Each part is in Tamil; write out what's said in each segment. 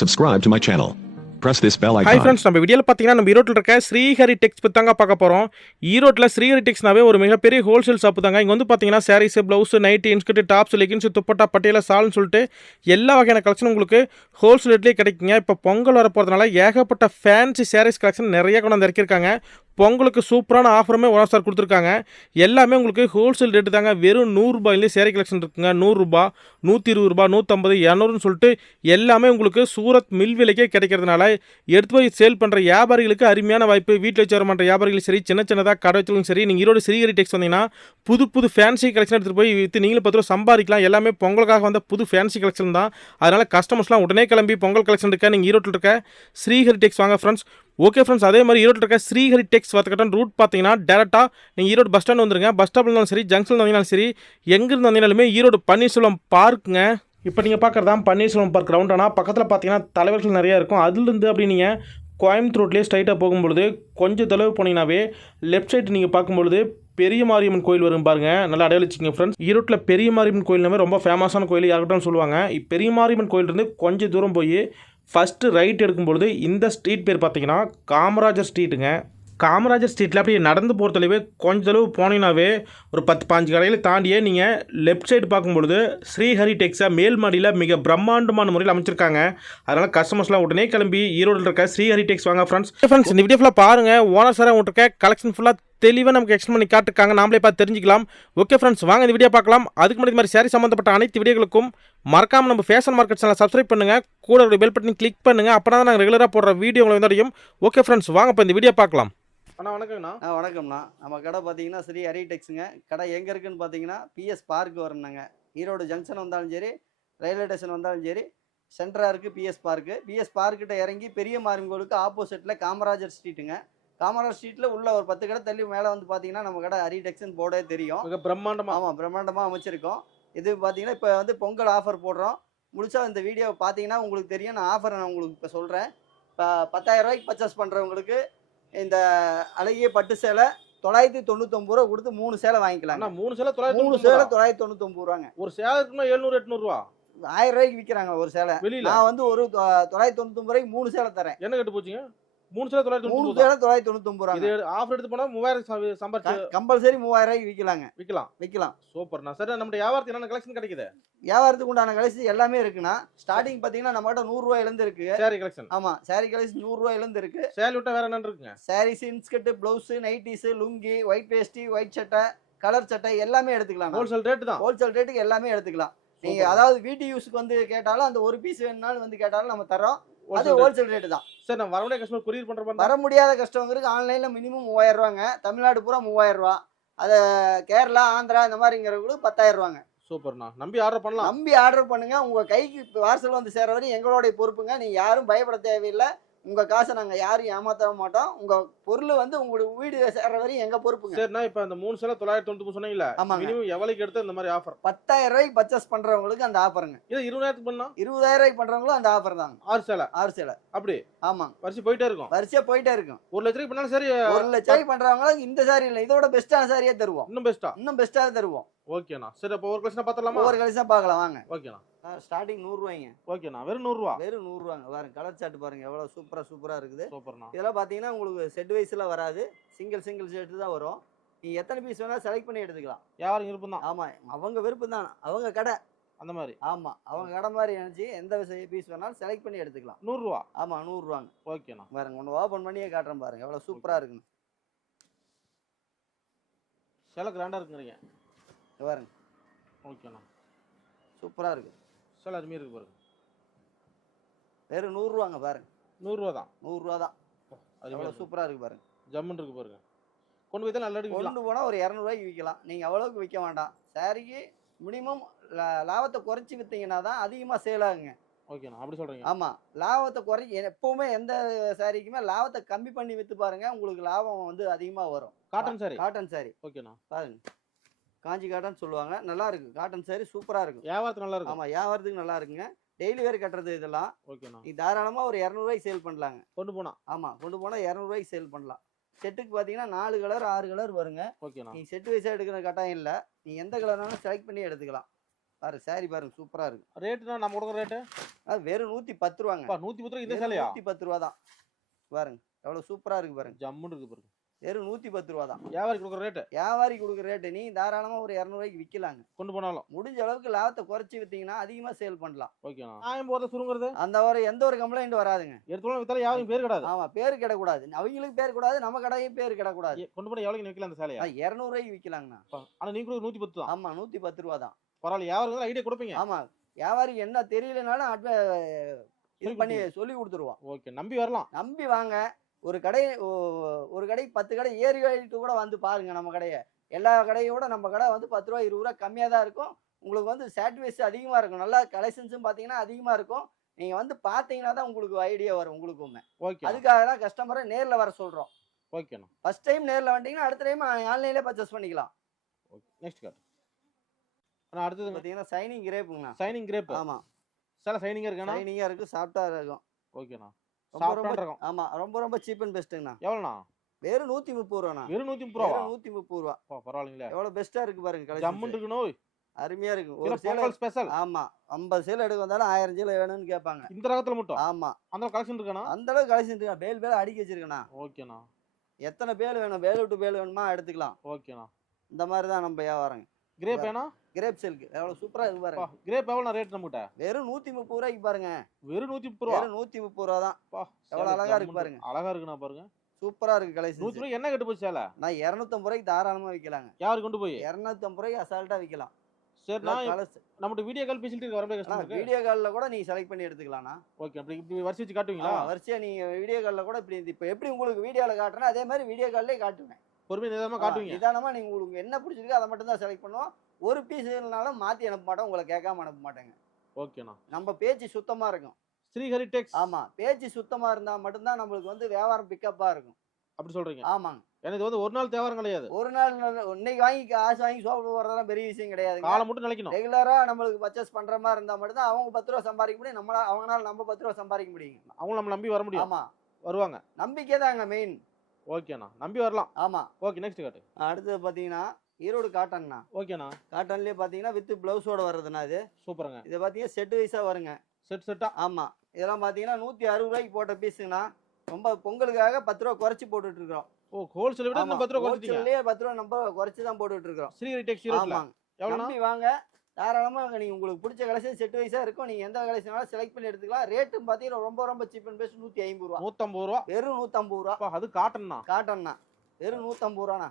Subscribe to my channel. Press this bell hi icon. Friends நம்ம வீடியோவில் பார்த்தீங்கன்னா நம்ம ஈரோட்டில் இருக்க ஸ்ரீஹரி டெக்ஸ் பற்றி தாங்க பார்க்க போகிறோம் ஈரோட்டில் ஸ்ரீஹரி டெக்ஸ்னாவே ஒரு மிகப்பெரிய ஹோல்சேல் ஷாப்பு தாங்க இங்கே வந்து பார்த்தீங்கன்னா sarees blouse nighty inskirt tops leggings dupatta பட்டியல சால்னு சொல்லிட்டு எல்லா வகையான கலெக்ஷன் உங்களுக்கு ஹோல்சேல் ரேட்லேயே கிடைக்குங்க இப்போ பொங்கல் வர போகிறதுனால ஏகப்பட்ட ஃபேன்சி சாரீஸ் கலெக்ஷன் நிறைய கொண்டு வந்து இறக்கியிருக்காங்க பொங்கலுக்கு சூப்பரான ஆஃபருமே ஒன் சார் கொடுத்துருக்காங்க. எல்லாமே உங்களுக்கு ஹோல்சேல் ரேட்டு தாங்க. வெறும் நூறுரூபாயிலே சேரீ கலெக்ஷன் இருக்குங்க. நூறுரூபா நூற்றி இருபது ரூபா நூற்றம்பது இரநூறுன்னு சொல்லிட்டு எல்லாமே உங்களுக்கு சூரத் மில் விலைக்கே கிடைக்கிறதுனால எடுத்து போய் சேல் பண்ணுற வியாபாரிகளுக்கு அருமையான வாய்ப்பு. வீட்டில் வச்சு வர வியாபாரிகளும் சரி சின்ன சின்னதாக கடை வச்சாலும் சரி நீங்கள் ஈரோடு சிறிகரி டெக்ஸ் வந்தீங்கன்னா புது புது ஃபேன்சி கலெக்ஷன் எடுத்துகிட்டு போய் விற்று நீங்களும் பத்து ரூபா சம்பாதிக்கலாம். எல்லாமே பொங்கலுக்காக வந்த புது ஃபேன்சி கலெக்ஷன் தான். அதனால் கஸ்டமர்ஸ்லாம் உடனே கிளம்பி பொங்கல் கலெக்ஷன் இருக்க? நீங்கள் ஈரோட்டில் இருக்க ஸ்ரீஹரி டெக்ஸ் வாங்க ஃப்ரெண்ட்ஸ் ஓகே ஃப்ரெண்ட்ஸ் அதே மாதிரி ஈரோட்டில் இருக்க ஸ்ரீஹரி டெக்ஸ் வத்தக்கட்டன் ரூட் பார்த்தீங்கன்னா டேரெக்டாக நீங்கள் ஈரோடு பஸ் ஸ்டாண்ட் வந்துருங்க. பஸ் ஸ்டாப்பில் இருந்தாலும் சரி ஜங்ஷனில் வந்தீங்கனாலும் சரி எங்கிருந்து வந்தீங்கனாலுமே ஈரோடு பன்னீர்செல்வம் பார்க்குங்க இப்போ நீங்கள் பார்க்குறதா தான் பன்னீர்செல்வம் பார்க் ரவுண்டானா பக்கத்தில் பார்த்தீங்கன்னா தலைவர்கள் நிறையா இருக்கும். அதுலேருந்து அப்படி நீங்கள் கோயம்புத்தூர் ஸ்ட்ரைட்டாக போகும்பொழுது கொஞ்சம் தொலைவு போனீங்கன்னாவே லெஃப்ட் சைடு நீங்கள் பார்க்கும்பொழுது பெரிய மாரியம்மன் கோயில் வரும் பாருங்க. நல்லா அடையாளிச்சிங்க ஃப்ரெண்ட்ஸ் ஈரோட்டில் பெரிய மாரியம்மன் கோயில்னாவே ரொம்ப ஃபேமஸான கோயில் யார்கிட்டும் சொல்லுவாங்க. பெரிய மாரியம்மன் கோயிலிருந்து கொஞ்சம் தூரம் போய் ஃபஸ்ட்டு ரைட் எடுக்கும்பொழுது இந்த ஸ்ட்ரீட் பேர் பார்த்தீங்கன்னா காமராஜர் ஸ்ட்ரீட்டுங்க காமராஜர் ஸ்ட்ரீட்டில் அப்படியே நடந்து போகிற தொலைவே கொஞ்ச அளவு போனீங்கன்னாவே ஒரு பத்து பாஞ்சு கடையில் தாண்டியே நீங்கள் லெஃப்ட் சைடு பார்க்கும்பொழுது ஸ்ரீஹரி டெக்ஸா மேல் மாடியில் மிக பிரம்மாண்டமான முறையில் அமைச்சிருக்காங்க. அதனால் கஸ்டமர்ஸ்லாம் உடனே கிளம்பி ஈரோடில் இருக்க ஸ்ரீஹரி டெக்ஸ் வாங்க ஃப்ரெண்ட்ஸ் ஃப்ரெண்ட்ஸ் இந்த வீடியோ ஃபுல்லாக பாருங்கள் ஓனர் சார் உங்கள்கிட்ட கலெக்ஷன் ஃபுல்லாக தெளிவாக நமக்கு எக்ஸ்பிளைன் பண்ணி காட்டுருக்காங்க. நாமளே பார்த்து தெரிஞ்சுக்கலாம். ஓகே ஃப்ரெண்ட்ஸ் வாங்க இந்த வீடியோ பார்க்கலாம். அதுக்கு முன்னாடி இந்த மாதிரி சாரி சம்மந்தப்பட்ட அனைத்து வீடியோகளுக்கும் மறக்காம நம்ம ஃபேஷன் மார்க்கெட் சேனல் சப்ஸ்கிரைப் பண்ணுங்க. கூட ஒரு பெல் பட்டன் கிளிக் பண்ணுங்க. அப்போ தான் நாங்கள் ரெகுலராக போடுற வீடியோ உங்களை வந்து அடையும் ஓகே ஃப்ரெண்ட்ஸ் வாங்க இப்போ இந்த வீடியோ பார்க்கலாம். அண்ணா வணக்கங்கண்ணா. ஆ வணக்கம்ண்ணா. நம்ம கடை பார்த்தீங்கன்னா ஸ்ரீ ஹரிடெக்ஸுங்க. கடை எங்கே இருக்குன்னு பார்த்தீங்கன்னா பிஎஸ் பார்க் வரணுங்க ஈரோடு ஜங்ஷன் வந்தாலும் சரி ரயில்வே ஸ்டேஷன் வந்தாலும் சரி சென்டராக இருக்குது பிஎஸ் பார்க்கு பிஎஸ் பார்க்கிட்ட இறங்கி பெரிய மாரியங்கோலுக்கு ஆப்போசிட்டில் காமராஜர் ஸ்ட்ரீட்டுங்க காமராஜர் ஸ்ட்ரீட்டில் உள்ள ஒரு பத்து கடை தள்ளி மேலே வந்து பார்த்தீங்கன்னா நம்ம கடை ஹரிடெக்ஸ்னு போர்டே தெரியும். மிக பிரம்மாண்டமாக ஆமாம் பிரம்மாண்டமாக அமைச்சிருக்கோம். இது பார்த்தீங்கன்னா இப்போ வந்து பொங்கல் ஆஃபர் போடுறோம். முடிச்சா இந்த வீடியோ பார்த்தீங்கன்னா உங்களுக்கு தெரியும். நான் ஆஃபர் நான் உங்களுக்கு இப்போ சொல்கிறேன் இப்போ பத்தாயிரம் ரூபாய்க்கு பர்ச்சேஸ் பண்ணுறவங்களுக்கு இந்த அழகிய பட்டு சேலை தொள்ளாயிரத்தி தொண்ணூத்தொம்பது ரூபா கொடுத்து மூணு சேலை வாங்கிக்கலாம் மூணு சேலை மூணு தொள்ளாயிரத்தி சேலை தொள்ளாயிரத்தி தொண்ணூத்தொம்பது ரூபாங்க. ஒரு சேலை இருக்குன்னா எழுநூறு எட்நூறுவா ஆயிரம் ரூபாய்க்கு விற்கிறாங்க ஒரு சேலை. நான் வந்து ஒரு தொள்ளாயிரத்தி தொண்ணூத்தொம்பது ரூபாய்க்கு மூணு சேலை தரேன். என்ன கட்டு போச்சுங்க? மூணு சேலை தொள்ளாயிரத்தி மூணு சேலை தொள்ளாயிரத்தி இது ரூபாங்க ஆஃபர் எடுத்து போனால் மூவாயிரம் சம்பாரிச்சு கம்பல்சரி மூவாயிரம் ரூபாய்க்கு விற்கலாங்க விற்கலாம் விற்கலாம் சூப்பர்ண்ணா சரி நம்ம வியாபாரத்துக்கு என்னென்ன கலெக்ஷன் கிடைக்குது? வியாபாரத்துக்கு உண்டான கடைசி எல்லாமே இருக்குண்ணா. ஸ்டார்டிங் பார்த்தீங்கன்னா நம்ம கிட்ட இருக்கு. சேரி கலெக்ஷன் ஆமாம் சாரி கடைசி நூறுரூவாயிலேருந்து இருக்கு. சேல் விட்டா வேற என்ன இருக்குங்க? Sarees inskirt blouse nighties lungi white veshti white சட்டை கலர் சட்டை எல்லாமே எடுத்துக்கலாம் ஹோல்சேல் ரேட்டு தான். ஹோல்சேல் ரேட்டுக்கு எல்லாமே எடுத்துக்கலாம். நீங்க. அதாவது வீட்டு யூஸ்க்கு வந்து கேட்டாலும் அந்த ஒரு பீஸ் வேணும்னாலும் வந்து கேட்டாலும் நம்ம தரோம் அது. ஹோல்சேல் ரேட்டு தான். சரி நான் வரவனே கஸ்டமர் கொரியர் மாதிரி வர முடியாத கஸ்டமருக்கு ஆன்லைன்ல மினிமம் மூவாயிரம் ரூபாங்க தமிழ்நாடு பூரா மூவாயிரம் ரூபா அதை கேரளா ஆந்திரா இந்த மாதிரிங்கிறவங்களுக்கு பத்தாயிரம் ரூபாங்க சூப்பர்ண்ணா. நம்பி ஆர்டர் பண்ணலாம். நம்பி ஆர்டர் பண்ணுங்க. உங்க கைக்கு பார்சல் வந்து சேர வரையும் எங்களுடைய பொறுப்புங்க. நீங்க யாரும் பயப்பட தேவையில்லை. உங்க காசை நாங்க யாரும் ஏமாத்தவே மாட்டோம். உங்க பொருள் வந்து உங்களுடைய வீடு சேர்ற வரையும் எங்க பொறுப்புங்க? சரிண்ணா இப்போ அந்த மூணு சேலை தொள்ளாயிரத்தி தொண்ணூறு சொன்னீங்கல்ல ஆமாங்க. மினிமம் எவ்வளவுக்கு எடுத்து இந்த மாதிரி ஆஃபர் பத்தாயிரம் ரூபாய்க்கு பர்ச்சேஸ் பண்றவங்களுக்கு அந்த ஆஃபருங்க இது இருபதாயிரத்துக்கு பண்ணா? இருபதாயிரம் ரூபாய்க்கு பண்றவங்களும் அந்த ஆஃபர் தாங்க. ஆறு சேலை? ஆறு சேலை. அப்படி? ஆமாங்க. வரிசை போயிட்டே இருக்கும்? வரிசையா போயிட்டே இருக்கும். ஒரு லட்ச ரூபாய்க்கு பண்ணாலும் சரி ஒரு லட்சம் ரூபாய்க்கு பண்றவங்களுக்கு இந்த சாரி இல்லை. இதோட பெஸ்டான சாரியே தருவோம். இன்னும் பெஸ்ட்டா இன்னும் பெஸ்டா தருவோம். ஓகேண்ணா சரி அப்போ ஒரு கலெக்ஷன் பார்த்துடலாமா ஒவ்வொரு கடைசியா பார்க்கலாம் வாங்க. ஓகேண்ணா ஸ்டார்டிங் நூறுரூவாய்ங்க. ஓகேண்ணா வெறும் நூறுரூவா? வெறும் நூறுரூவாங்க. பாருங்க கலர் சார்ட் பாருங்க எவ்வளவு சூப்பரா சூப்பரா இருக்குது. சூப்பர்ண்ணா இதெல்லாம் பார்த்தீங்கன்னா உங்களுக்கு செட் வைஸ்லாம் வராது. சிங்கிள் சிங்கிள் செட் தான் வரும். நீ எத்தனை பீஸ் வேணாலும் செலக்ட் பண்ணி எடுத்துக்கலாம். வியாபாரம் விருப்பம் தான் ஆமா அவங்க விருப்பம் தான் அவங்க கடை. அந்த மாதிரி. ஆமா அவங்க கடை மாதிரி நினைச்சு எந்த பீஸ் வேணாலும் செலக்ட் பண்ணி எடுத்துக்கலாம். நூறுரூவா? ஆமா நூறுரூவாங்க. ஓகேண்ணா பாருங்க ஒன்று ஓப்பன் பண்ணியே காட்டுறேன் பாருங்க எவ்வளவு சூப்பரா இருக்குன்னு. சேலை கிராண்டாக இருக்குங்கிறீங்க. பாருங்க. ஓகேண்ணா சூப்பரா இருக்கு சேலை அருமையாக இருக்கு பாருங்க. வெறும் நூறுரூவாங்க பாருங்க. நூறுரூவா தான். நூறுரூவா தான். அருமையாக எவ்வளோ சூப்பராக இருக்கு பாருங்க. ஜம்முன்னு இருக்கு பாருங்க. கொண்டு போய் தான் நல்ல அடிக்கலாம் கொண்டு போனால் ஒரு இரநூறுவாய்க்கு விற்கலாம் நீங்கள் அவ்வளோக்கு விற்க வேண்டாம். சாரிக்கு மினிமம் லாபத்தை குறைச்சி விற்றீங்கன்னா தான் அதிகமாக சேல் ஆகுங்க. ஓகேண்ணா அப்படி சொல்கிறீங்க ஆமாம் லாபத்தை குறை எப்பவுமே எந்த சாரிக்குமே லாபத்தை கம்மி பண்ணி விற்று பாருங்க. உங்களுக்கு லாபம் வந்து அதிகமாக வரும். காட்டன் சாரி காட்டன் சாரி ஓகேண்ணா பாருங்க. காஞ்சி காட்டன் சொல்லுவாங்க. நல்லா இருக்கு காட்டன் சாரி சூப்பராக இருக்கும் வியாபாரத்துக்கு நல்லா இருக்கும் ஆமாம் வியாபாரத்துக்கு நல்லா இருக்குங்க டெய்லி வேர் கட்டுறது இதெல்லாம். ஓகேண்ணா. நீ தாராளமாக ஒரு இரநூறுவாய்க்கு சேல் பண்ணலாங்க. கொண்டு போனா? ஆமாம் கொண்டு போனால் இரநூறுவாய்க்கு சேல் பண்ணலாம். செட்டுக்கு பார்த்தீங்கன்னா நாலு கலர் ஆறு கலர் வருங்க. ஓகேண்ணா. நீ செட்டு வைஸாக எடுக்கிற கட்டாயம் இல்லை. நீ எந்த கலர்னாலும் செலக்ட் பண்ணி எடுத்துக்கலாம். பாருங்க சாரி பாருங்க சூப்பரா இருக்கு ரேட்டுனா நம்ம கொடுக்குற ரேட்டு? அது வெறும் நூத்தி பத்து ரூபாங்க. நூத்தி பத்து ரூபா இந்த சேலையா? நூத்தி பத்து ரூபா தான் பாருங்க எவ்வளவு சூப்பரா இருக்கு பாருங்க. ஜம்முன்னு இருக்கு பாருங்க. வெறும் நூத்தி பத்து ரூபா தான். வியாபாரி கொடுக்குற ரேட்டு வியாபாரி கொடுக்குற ரேட்டு நீ தாராளமா ஒரு இரநூறுவாய்க்கு விற்கலாங்க கொண்டு போனாலும். முடிஞ்ச அளவுக்கு லாபத்தை குறைச்சி வித்தீங்கன்னா அதிகமா சேல் பண்ணலாம். ஓகேண்ணா நியாயம் போகிறத சுருங்குறது? அந்த ஒரு எந்த ஒரு கம்ப்ளைண்ட் வராதுங்க. எடுத்தோம் வித்தாலும் யாரும் பேர் கிடையாது ஆமா பேர் கிடக்கூடாது. அவங்களுக்கு பேர் கூடாது நம்ம கடையும் பேர் கிடக்கூடாது. கொண்டு போய் எவ்வளோக்கு விற்கல அந்த சேலையா? இரநூறுவாய்க்கு விற்கலாங்கண்ணா அப்பா, ஆனா நீங்க கொடுக்குற நூத்தி பத்து தான். ஆமா நூத்தி பத்து ரூபா தான். பரவாயில்ல வியாபாரம் ஐடியா கொடுப்பீங்க. ஆமா வியாபாரிக்கு என்ன தெரியலனாலும் adva- இது பண்ணி சொல்லி கொடுத்துருவோம். ஓகே நம்பி வரலாம். நம்பி வாங்க. ஒரு கடை ஒரு கடை பத்து கடை ஏறி வழிட்டு கூட வந்து பாருங்க நம்ம கடையை. எல்லா கடையோட நம்ம கடை வந்து பத்து ரூபா இருபது ரூபா கம்மியாக தான் இருக்கும். உங்களுக்கு வந்து சாட்டிஸ்ஃபைஸ் அதிகமாக இருக்கும். நல்லா கலெக்ஷன்ஸும் பார்த்தீங்கன்னா அதிகமாக இருக்கும். நீங்கள் வந்து பார்த்தீங்கன்னா தான் உங்களுக்கு ஐடியா வரும் உங்களுக்குமே. ஓகே அதுக்காக தான் கஸ்டமரை நேரில் வர சொல்கிறோம் ஓகேண்ணா. ஃபர்ஸ்ட் டைம் நேரில் வந்துட்டீங்கன்னா அடுத்த டைம் ஆன்லைனில் பர்ச்சேஸ் பண்ணிக்கலாம். ஓகே நெக்ஸ்ட் கார்டு அண்ணா அடுத்தது பார்த்தீங்கன்னா சைனிங் கிரேப்புங்கண்ணா சைனிங் கிரேப் ஆமாம் சேலை சைனிங்கா இருக்காண்ணா. சைனிங்காக இருக்கும் சாஃப்டாக இருக்கும். ஓகேண்ணா. சாப்பிட்டா இருக்கும் ஆமாம் ரொம்ப ரொம்ப சீப் அண்ட் பெஸ்ட்டுங்கண்ணா எவ்வளோண்ணா? வெறும் நூற்றி முப்பது ரூபாண்ணா வெறும் நூத்தி முப்பது ரூபா நூற்றி முப்பது ரூபா பரவாயில்லைங்களே எவ்வளோ பெஸ்ட்டாக இருக்கு பாருங்க ஜம்முன்னு. இருக்கணும் அருமையா இருக்கு. ஒரு சேலை ஸ்பெஷல் ஆமா ஐம்பது சேலை எடுக்க வந்தாலும் ஆயிரம் சேலை வேணும்னு கேட்பாங்க. இந்த ரகத்துல மட்டும்? ஆமா. அந்த கலெக்ஷன் இருக்காண்ணா? அந்த அளவுக்கு கலெக்ஷன் இருக்கு? பேல் பேல் அடுக்கி வச்சிருக்கேண்ணா. ஓகேண்ணா. எத்தனை பேல் வேணும்? பேல் விட்டு பேல் வேணுமா? எடுத்துக்கலாம். ஓகேண்ணா. இந்த மாதிரி தான் நம்ம வியாபாரங்க. கிரேப் வேணா? கிரேப் சில்க் எவ்வளவு சூப்பரா இருக்கு பாருங்க. கிரேப் எவ்வளோ ரேட் நம்மகிட்ட வெறும் நூத்தி முப்பது ரூபாய்க்கு பாருங்க. வெறும் நூத்தி முப்பது ரூபா? நூத்தி முப்பது ரூபா தான். பா, எவ்வளவு அழகா இருக்கு பாருங்க. அழகா இருக்குண்ணா பாருங்க. சூப்பரா இருக்கு நூத்தி கலெக்ஷன் ரூபாய் என்ன கட்டு போச்சு சேலை? நான் இரநூத்தம்பது ரூபாய்க்கு தாராளமா விற்கலாங்க யாரு கொண்டு போய்? இரநூத்தம்பது ரூபாய்க்கு அசால்ட்டா விற்கலாம் சரி நான் நம்மகிட்ட வீடியோ கால் பேசிட்டு இருக்க வரம்பே கஷ்டம் வீடியோ காலில் கூட நீங்க செலக்ட் பண்ணி எடுத்துக்கலாம்ண்ணா. ஓகே அப்படி இப்படி வரிசை வச்சு காட்டுவீங்களா? ஆமா, வரிசையா நீங்க வீடியோ காலில் கூட இப்படி இப்போ எப்படி உங்களுக்கு வீடியோல காட்டுறேன் அதே மாதிரி வீடியோ கால்லே காட்டுவேன். பொறுமையா நிதானமா ஆ, காட்டுவீங்க. நிதானமா நீங்க உங்களுக்கு என்ன பிடிச்சிருக்கோ அதை மட்டும் தான் செலக்ட் பண்ணுவோம். ஒரு பீஸ்னாலும் மாத்தி அனுப்ப மாட்டோம் உங்களை கேட்காம அனுப்ப மாட்டேங்க. ஓகேண்ணா நம்ம பேச்சு சுத்தமா இருக்கும். ஸ்ரீஹரி டெக்ஸ். ஆமா பேச்சு சுத்தமா இருந்தா மட்டும்தான் நம்மளுக்கு வந்து வியாபாரம் பிக்கப்பா இருக்கும். அப்படி சொல்றீங்க. ஆமாங்க. எனக்கு வந்து ஒரு நாள் தேவாரம் கிடையாது. ஒரு நாள் இன்னைக்கு வாங்கி காசு வாங்கி சோப்பு போறதெல்லாம் பெரிய விஷயம் கிடையாது காலை மட்டும் நினைக்கணும் ரெகுலரா நம்மளுக்கு பர்ச்சேஸ் பண்ற மாதிரி இருந்தா மட்டும்தான் அவங்க பத்து ரூபா சம்பாதிக்க முடியும். நம்மளா அவங்களால நம்ம பத்து ரூபா சம்பாதிக்க முடியுங்க. அவங்க நம்ம நம்பி வர முடியும். ஆமா. வருவாங்க. நம்பிக்கை தாங்க மெயின் ஓகேண்ணா நம்பி வரலாம். ஆமா. ஓகே நெக்ஸ்ட் காட்டு. அடுத்தது பாத்தீங்கன்னா ஈரோடு காட்டன்ண்ணா ஓகேண்ணா. காட்டன்லயே பாத்தீங்கன்னா வித் பிளவுஸோட வர்றதுண்ணா இது. சூப்பருங்க. இது பாத்தீங்கன்னா செட் வைஸா வருங்க. செட் செட்டா ஆமா. இதெல்லாம் பாத்தீங்கன்னா நூத்தி அறுபது ரூபாய்க்கு போட்ட பீஸுங்கண்ணா ரொம்ப பொங்கலுக்காக பத்து ரூபா குறைச்சி போட்டுட்டு இருக்கிறோம் ஓ ஹோல்சேல் விட பத்து ரூபா ஹோல்சேல்லயே பத்து ரூபா நம்ம குறைச்சி தான் போட்டுட்டு இருக்கிறோம் ஸ்ரீஹரி டெக்ஸ் ஈரோட்ல ஆமாங்க. எவ்வளோண்ணா? நம்பி வாங்க. தாராளமா நீங்க உங்களுக்கு பிடிச்ச கலெக்ஷன் செட் வைஸா இருக்கும். நீங்க எந்த கலெக்ஷனாலும் செலக்ட் பண்ணி எடுத்துக்கலாம். ரேட்டும் பாத்தீங்கன்னா ரொம்ப ரொம்ப சீப் அண்ட் பெஸ்ட் நூத்தி ஐம்பது ரூபா. நூத்தம்பது ரூபா? வெறும் நூத்தம்பது ரூபா. அது காட்டன்ண்ணா காட்டன்ண்ணா வெறும் நூத்தம்பது ரூபாண்ணா.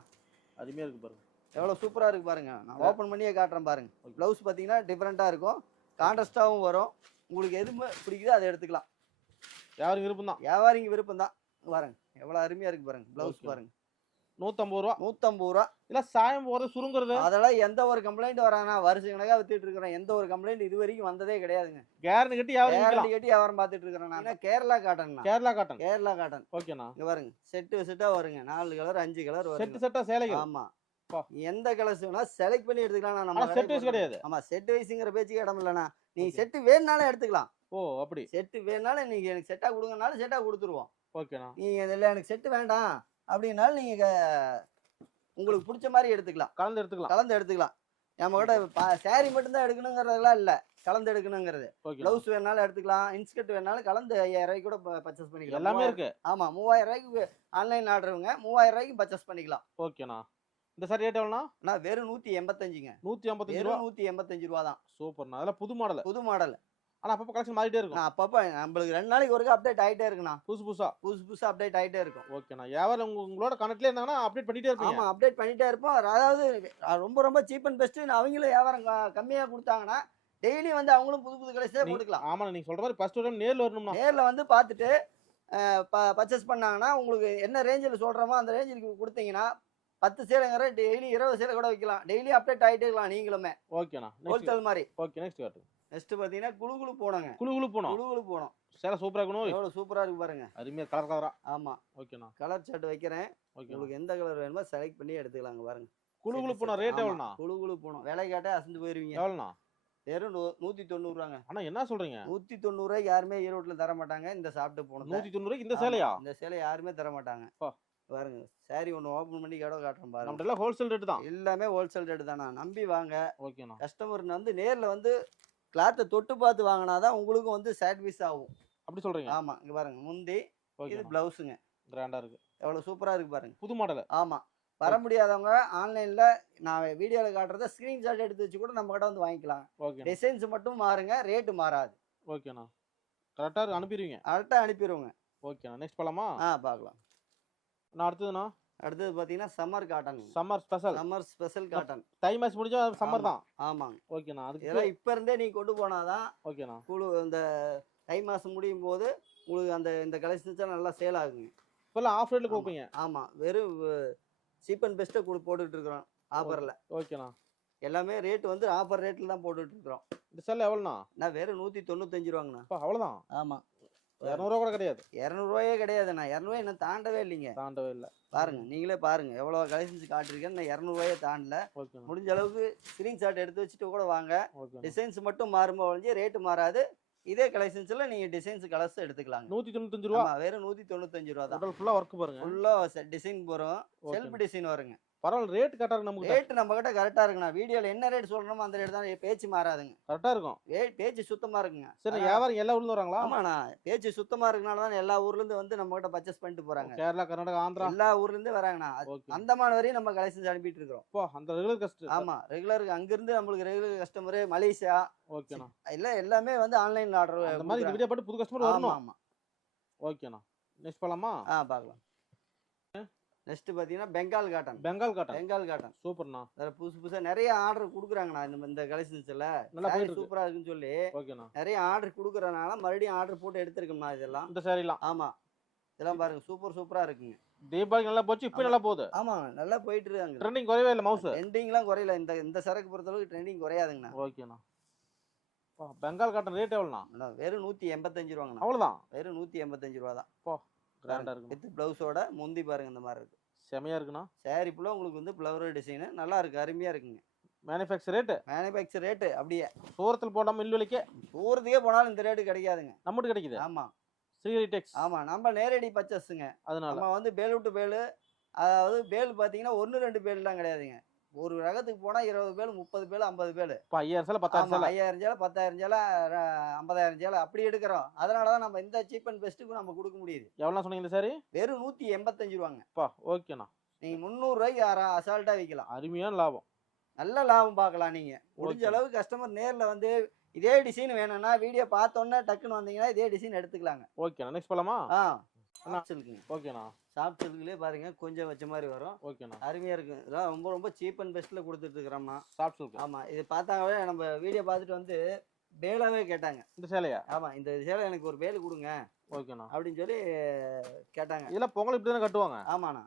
அருமையா இருக்கு பாருங்க. எவ்வளவு சூப்பரா இருக்கு பாருங்க. நான் ஓபன் பண்ணியே காட்டுறேன் பாருங்க. ப்ளவுஸ் பாத்தீங்கன்னா டிஃப்ரெண்டா இருக்கும். கான்ட்ராஸ்டாவும் வரும். உங்களுக்கு எது பிடிக்குதோ அதை எடுத்துக்கலாம். யாரும் விருப்பம் தான் வியாபாரிங்க விருப்பம் தான் பாருங்க. எவ்வளவு அருமையா இருக்கு பாருங்க. ப்ளவுஸ். பாருங்க. நூத்தம்பது ரூபா. நூத்தம்பது ரூபா. இல்ல சாயம் போறது சுருங்குறது. அதெல்லாம் எந்த ஒரு கம்ப்ளைண்ட் வரானா வருஷ கணக்கா வித்துட்டு இருக்கிறேன். எந்த ஒரு கம்ப்ளைண்ட் இது வரைக்கும் வந்ததே கிடையாதுங்க. கேரண்டி கட்டி யாரும் கேரண்டி கட்டி வியாபாரம் பார்த்துட்டு இருக்கிறேன் நான். கேரளா காட்டன்ண்ணா கேரளா காட்டன். கேரளா காட்டன். ஓகேண்ணா இங்க பாருங்க. செட்டு செட்டா வருங்க. நாலு கலர் அஞ்சு கலர் செட்டு வருங்க செட்டா சேலைகள். ஆமா. எந்த கலர்ஸ் வேணா செலக்ட் பண்ணி எடுத்துக்கலாம் நான் நம்ம கடைக்கு wise கிடையாது. ஆமா செட் வைஸ்ங்கிற பேச்சுக்கு இடம் இல்லைண்ணா. நீ. செட்டு வேணுனாலும் எடுத்துக்கலாம். ஓ அப்படி. செட்டு வேணுனாலும் நீங்க எனக்கு செட்டா கொடுங்கனாலும் செட்டா கொடுத்துருவோம். ஓகேண்ணா நீங்க இல்ல எனக்கு செட்டு வேண்டாம். அப்படின்னாலும் நீங்க க- உங்களுக்கு பிடிச்ச மாதிரி எடுத்துக்கலாம். கலந்து எடுத்துக்கலாம். கலந்து எடுத்துக்கலாம். நம்ம கிட்ட சாரி மட்டும்தான் எடுக்கணுங்கிறதெல்லாம் இல்ல. கலந்து எடுக்கணுங்கிறது. பிளவுஸ் வேணாலும் எடுத்துக்கலாம். இன்ஸ்கர்ட் வேணாலும் கலந்து ஐயாயிரம் ரூபாய்க்கு கூட பர்ச்சேஸ் பண்ணிக்கலாம். எல்லாமே இருக்கு. ஆமா மூவாயிரம் ரூபாய்க்கு ஆன்லைன் ஆர்டருங்க மூவாயிரம் ரூபாய்க்கு பர்ச்சேஸ் பண்ணிக்கலாம். ஓகேண்ணா இந்த சாரி ரேட் எவ்வளோண்ணா? வெறும் நூத்தி எண்பத்தஞ்சுங்க. நூத்தி ஐம்பத்தஞ்சு ரூபா? நூத்தி எண்பத்தஞ்சு ரூபா தான். சூப்பர்ண்ணா. அதெல்லாம் புது மாடல் புது மாடல் ஆனா அப்பப்போ கலெக்ஷன் மாறிட்டே இருக்கும். அப்பப்ப நம்மளுக்கு ரெண்டு நாளைக்கு ஒருக்கா அப்டேட் ஆயிட்டே இருக்குண்ணா. புதுசு புதுசா. புதுசு புதுசா அப்டேட் ஆயிட்டே இருக்கும். ஓகேண்ணா உங்க உங்களோட கனெக்ட்ல இருந்தாங்கன்னா அப்டேட் பண்ணிட்டே இருப்பீங்க. ஆமா அப்டேட் பண்ணிட்டே இருப்போம். அதாவது ரொம்ப ரொம்ப சீப் அண்ட் பெஸ்ட் அவங்களும் வியாபாரம் க- கம்மியா கொடுத்தாங்கன்னா டெய்லி வந்து அவங்களும் புது புது கடைசியே கொடுக்கலாம். ஆமா நீங்க சொல்ற மாதிரி ஃபர்ஸ்ட் டைம் நேர்ல வரணும்னா நேர்ல வந்து பார்த்துட்டு பர்ச்சேஸ் பண்ணாங்கன்னா உங்களுக்கு என்ன ரேஞ்சில் சொல்றோமோ அந்த ரேஞ்சுக்கு கொடுத்தீங்கன்னா பத்து சேலைங்கிற டெய்லி இருபது சேலை கூட வைக்கலாம். டெய்லி அப்டேட் ஆகிட்டே இருக்கலாம் நீங்களுமே. ஓகேண்ணா ஹோல்சேல் மாதிரி. ஓகே நெக்ஸ்ட் காட்டு நெக்ஸ்ட் பார்த்தீங்கன்னா குழு குழு போனோங்க. குழு குழு போனோம். குழு குழு போனோம். சேலை சூப்பரா இருக்கணும் எவ்வளோ சூப்பரா இருக்கு பாருங்க. அருமையா கலர் கலரா ஆமா. ஓகேண்ணா கலர் ஷர்ட் வைக்கிறேன். ஓகே உங்களுக்கு எந்த கலர் வேணுமோ செலக்ட் பண்ணி எடுத்துக்கலாங்க பாருங்க. குழு குழு போன ரேட் எவ்வளோண்ணா? குழு குழு போனோம். விலை கேட்டா அசந்து போயிருவீங்க. எவ்வளோண்ணா? வெறும் நூத்தி தொண்ணூறுவாங்க அண்ணா என்ன சொல்றீங்க? நூத்தி தொண்ணூறுவாய்க்கு யாருமே ஈரோட்ல தர மாட்டாங்க. இந்த சாப்பிட்டு போனது நூத்தி தொண்ணூறு இந்த சேலையா? இந்த சேலை யாருமே தர மாட்டாங்க. பாருங்க. சாரி ஒன்று ஓப்பன் பண்ணி கடை காட்டுறேன் பாருங்க. எல்லாம் ஹோல்சேல் ரேட்டு தான். எல்லாமே ஹோல்சேல் ரேட்டு தானா நம்பி வாங்க. ஓகேண்ணா கஸ்டமர் வந்து நேரில் வந்து கிளாத்தை தொட்டு பார்த்து வாங்கினாதான் உங்களுக்கும் வந்து சாட்டிஸ்ஃபைஸ் ஆகும். அப்படி சொல்றீங்க? ஆமா இங்க பாருங்க முந்தி இது பிளவுஸுங்க கிராண்டா இருக்கு. எவ்வளவு சூப்பரா இருக்கு பாருங்க. புது மாடல் ஆமா வர முடியாதவங்க ஆன்லைன்ல நான் வீடியோல காட்டுறத ஸ்கிரீன்ஷாட் எடுத்து வச்சு கூட நம்ம கிட்ட வந்து வாங்கிக்கலாம். டிசைன்ஸ் மட்டும் மாறுங்க ரேட்டு மாறாது. ஓகேண்ணா கரெக்டா இருக்கு அனுப்பிடுவீங்க? கரெக்டாக அனுப்பிடுவோங்க. ஓகேண்ணா நெக்ஸ்ட் போலாமா ஆ பார்க்கலாம். நான் அடுத்ததுண்ணா அடுத்தது பார்த்தீங்கன்னா summer cotton summer special summer special cotton Thai mass முடிஞ்சா சம்மர் தான். ஆமாங்க. ஓகேண்ணா அதுக்கு இதெல்லாம் இப்போ இருந்தே நீ கொண்டு போனாதான் ஓகேண்ணா குழு இந்த தை மாதம் முடியும் போது உங்களுக்கு அந்த இந்த கலெக்ஷன்ஸ் நல்லா சேல் ஆகுங்க. இப்பெல்லாம் ஆஃப் ரேட்ல கொடுப்பீங்க? ஆமாம் வெறும் சீப் அண்ட் பெஸ்ட்டை கொடு போட்டுட்டு இருக்கிறோம் ஆஃபரில் ஓகேண்ணா எல்லாமே ரேட் வந்து ஆஃபர் ரேட்டில் தான் போட்டுட்டு இருக்கிறோம். இந்த செல் எவ்வளோண்ணா? நான் வெறும் நூற்றி தொண்ணூத்தஞ்சு ரூபாங்கண்ணா. இப்போ அவ்வளோதான். ஆமாம் இரநூறுவா கூட கிடையாது. இரநூறுவாயே கிடையாதுண்ணா. இரநூறுவா இன்னும் தாண்டவே இல்லைங்க. தாண்டவே இல்லை. பாருங்க நீங்களே பாருங்க எவ்வளோ கலெக்ஷன்ஸ் காட்டிருக்கேன் நான் இரநூறுவாயே தாண்டல. முடிஞ்ச அளவுக்கு ஸ்க்ரீன்ஷாட் எடுத்து வச்சுட்டு கூட வாங்க. டிசைன்ஸ் மட்டும் மாறும்போது ஒழிஞ்சு ரேட்டு மாறாது. இதே கலெக்ஷன்ஸ்ல நீங்க டிசைன்ஸ் கலர்ஸ் எடுத்துக்கலாங்க. நூற்றி தொண்ணூத்தஞ்சு ரூபா? வெறும் நூத்தி தொண்ணூத்தஞ்சு ரூபா தான். உடல் ஃபுல்லாக ஒர்க் பாருங்க ஃபுல்லா டிசைன் ஓகே செல்ஃப் டிசைன் வருங்க. பரவாயில்ல ரேட் கரெக்டாக இருக்கு நமக்கு ரேட் நம்ம கிட்ட கரெக்டா இருக்குண்ணா. வீடியோல என்ன ரேட் சொல்றோமோ அந்த ரேட் தான் பேச்சு மாறாதுங்க. கரெக்டாக இருக்கும். பேச்சு சுத்தமா இருக்குங்க. சரி வியாபாரம் எல்லா ஊர்ல வராங்களா? ஆமாண்ணா. பேச்சு சுத்தமா இருக்கனால தான் எல்லா ஊர்ல இருந்து வந்து நம்ம கிட்ட பர்ச்சேஸ் பண்ணிட்டு போறாங்க. கேரளா கர்நாடகா ஆந்திரா. எல்லா ஊர்ல இருந்து வராங்கண்ணா. அந்தமான் வரையும் நம்ம கலெக்ஷன்ஸ் அனுப்பிட்டு இருக்கிறோம். அந்த ரெகுலர் கஸ்ட் ஆமா ரெகுலருக்கு அங்கிருந்து நம்மளுக்கு ரெகுலர் கஸ்டமர் மலேசியா. ஓகேண்ணா இல்ல எல்லாமே வந்து ஆன்லைன்ல அந்த மாதிரி ஆர்டர் வீடியோ பாட்டு புது கஸ்டமர் வரணும். ஆமா ஓகேண்ணா நெக்ஸ்ட் போலாமா ஆ பார்க்கலாம். நெக்ஸ்ட் பாத்தீங்கன்னா Bengal cotton Bengal cotton Bengal cotton சூப்பர்ண்ணா. அதில் புதுசு புதுசா நிறைய ஆர்டர் கொடுக்குறாங்கண்ணா இந்த இந்த கலெக்ஷன்ஸ்ல நல்லா போயிட்டு இருக்கு சூப்பரா இருக்குன்னு சொல்லி ஓகேண்ணா. நிறைய ஆர்டர் கொடுக்குறனால மறுபடியும் ஆர்டர் போட்டு எடுத்திருக்கோம்ண்ணா இதெல்லாம். இந்த சாரிலாம் ஆமா. இதெல்லாம் பாருங்க சூப்பர் சூப்பரா இருக்குங்க. தீபாவளி நல்லா போச்சு இப்போ நல்லா போகுது. ஆமாங்க நல்லா போயிட்டு இருக்காங்க ட்ரெண்டிங் குறையவே இல்லை மவுஸ் ட்ரெண்டிங்லாம் குறையல. இந்த இந்த சரக்கு பொறுத்தளவுக்கு ட்ரெண்டிங் குறையாதுங்கண்ணா. ஓகேண்ணா. பெங்கால் காட்டன் ரேட் எவ்வளோண்ணா? வெறும் நூத்தி எண்பத்தஞ்சு ரூபாங்கண்ணா. அவ்வளோதான். வெறும் நூத்தி எண்பத்தஞ்சு ரூபா தான் கிராண்டாக இருக்குண்ணா. வித் பிளவுஸோட முந்தி பாருங்க இந்த மாதிரி இருக்கு. செமையா இருக்குண்ணா. சாரி ஃபுல்லாக உங்களுக்கு வந்து ஃப்ளவர் டிசைனு நல்லா இருக்கு அருமையா இருக்குங்க. மேனுஃபேக்சர் ரேட்டு மேனுஃபேக்சர் ரேட்டு அப்படியே. சூரத்தில் போடாமல் மில் விலைக்கே? தூரத்துக்கே போனாலும் இந்த ரேட்டு கிடைக்காதுங்க. நம்மகிட்ட கிடைக்குது? ஆமா. ஸ்ரீஹரி டெக்ஸ் ஆமா நம்ம நேரடி பர்ச்சேஸுங்க அதனால. நம்ம வந்து பேல் விட்டு பேலு அதாவது பேல் பார்த்தீங்கன்னா ஒன்று ரெண்டு பேல்லாம் கிடையாதுங்க. ஒரு ரகத்துக்கு போனால் இருபது பேல் முப்பது பேல் ஐம்பது பேல். இப்போ ஐயாயிரம் சேலை பத்தாயிரம் சேலை. ஐயாயிரம் சேலை பத்தாயிரம் சேலை ஐம்பதாயிரம் சேலை அப்படி எடுக்கிறோம். அதனால தான் நம்ம இந்த சீப் அண்ட் பெஸ்ட்டுக்கு நம்ம கொடுக்க முடியுது. எவ்வளோ சொன்னீங்க சாரி வெறும் நூற்றி எண்பத்தஞ்சு ரூபாங்க. அப்பா ஓகேண்ணா. நீங்கள் முந்நூறுரூவாய்க்கு அசால்ட்டாக விற்கலாம் அருமையான லாபம். நல்ல லாபம் பார்க்கலாம் நீங்கள் முடிஞ்ச. அளவுக்கு கஸ்டமர் நேரில் வந்து இதே டிசைன் வேணும்னா வீடியோ பார்த்தோன்னே டக்குன்னு வந்தீங்கன்னா இதே டிசைன் எடுத்துக்கலாங்க. ஓகேண்ணா நெக்ஸ்ட் போலாமா? ஆ. அண்ணா. சில்க்குங்க ஓகேண்ணா. சாஃப்ட் சில்க்லேயே பாருங்க கொஞ்சம் வச்ச மாதிரி வரும். ஓகேண்ணா. அருமையாக இருக்கும் இதெல்லாம் ரொம்ப ரொம்ப சீப் அண்ட் பெஸ்ட்டில் கொடுத்துட்டு இருக்கிறோம்னா சாஃப்ட் சில்க் ஆமாம் இது பார்த்தாவே நம்ம வீடியோ பார்த்துட்டு வந்து பேலாவே கேட்டாங்க. இந்த சேலையா? ஆமாம் இந்த சேலை எனக்கு ஒரு பேல் கொடுங்க. ஓகேண்ணா. அப்படின்னு சொல்லி கேட்டாங்க. இதெல்லாம் பொங்கல் இப்படி தானே கட்டுவாங்க? ஆமாண்ணா.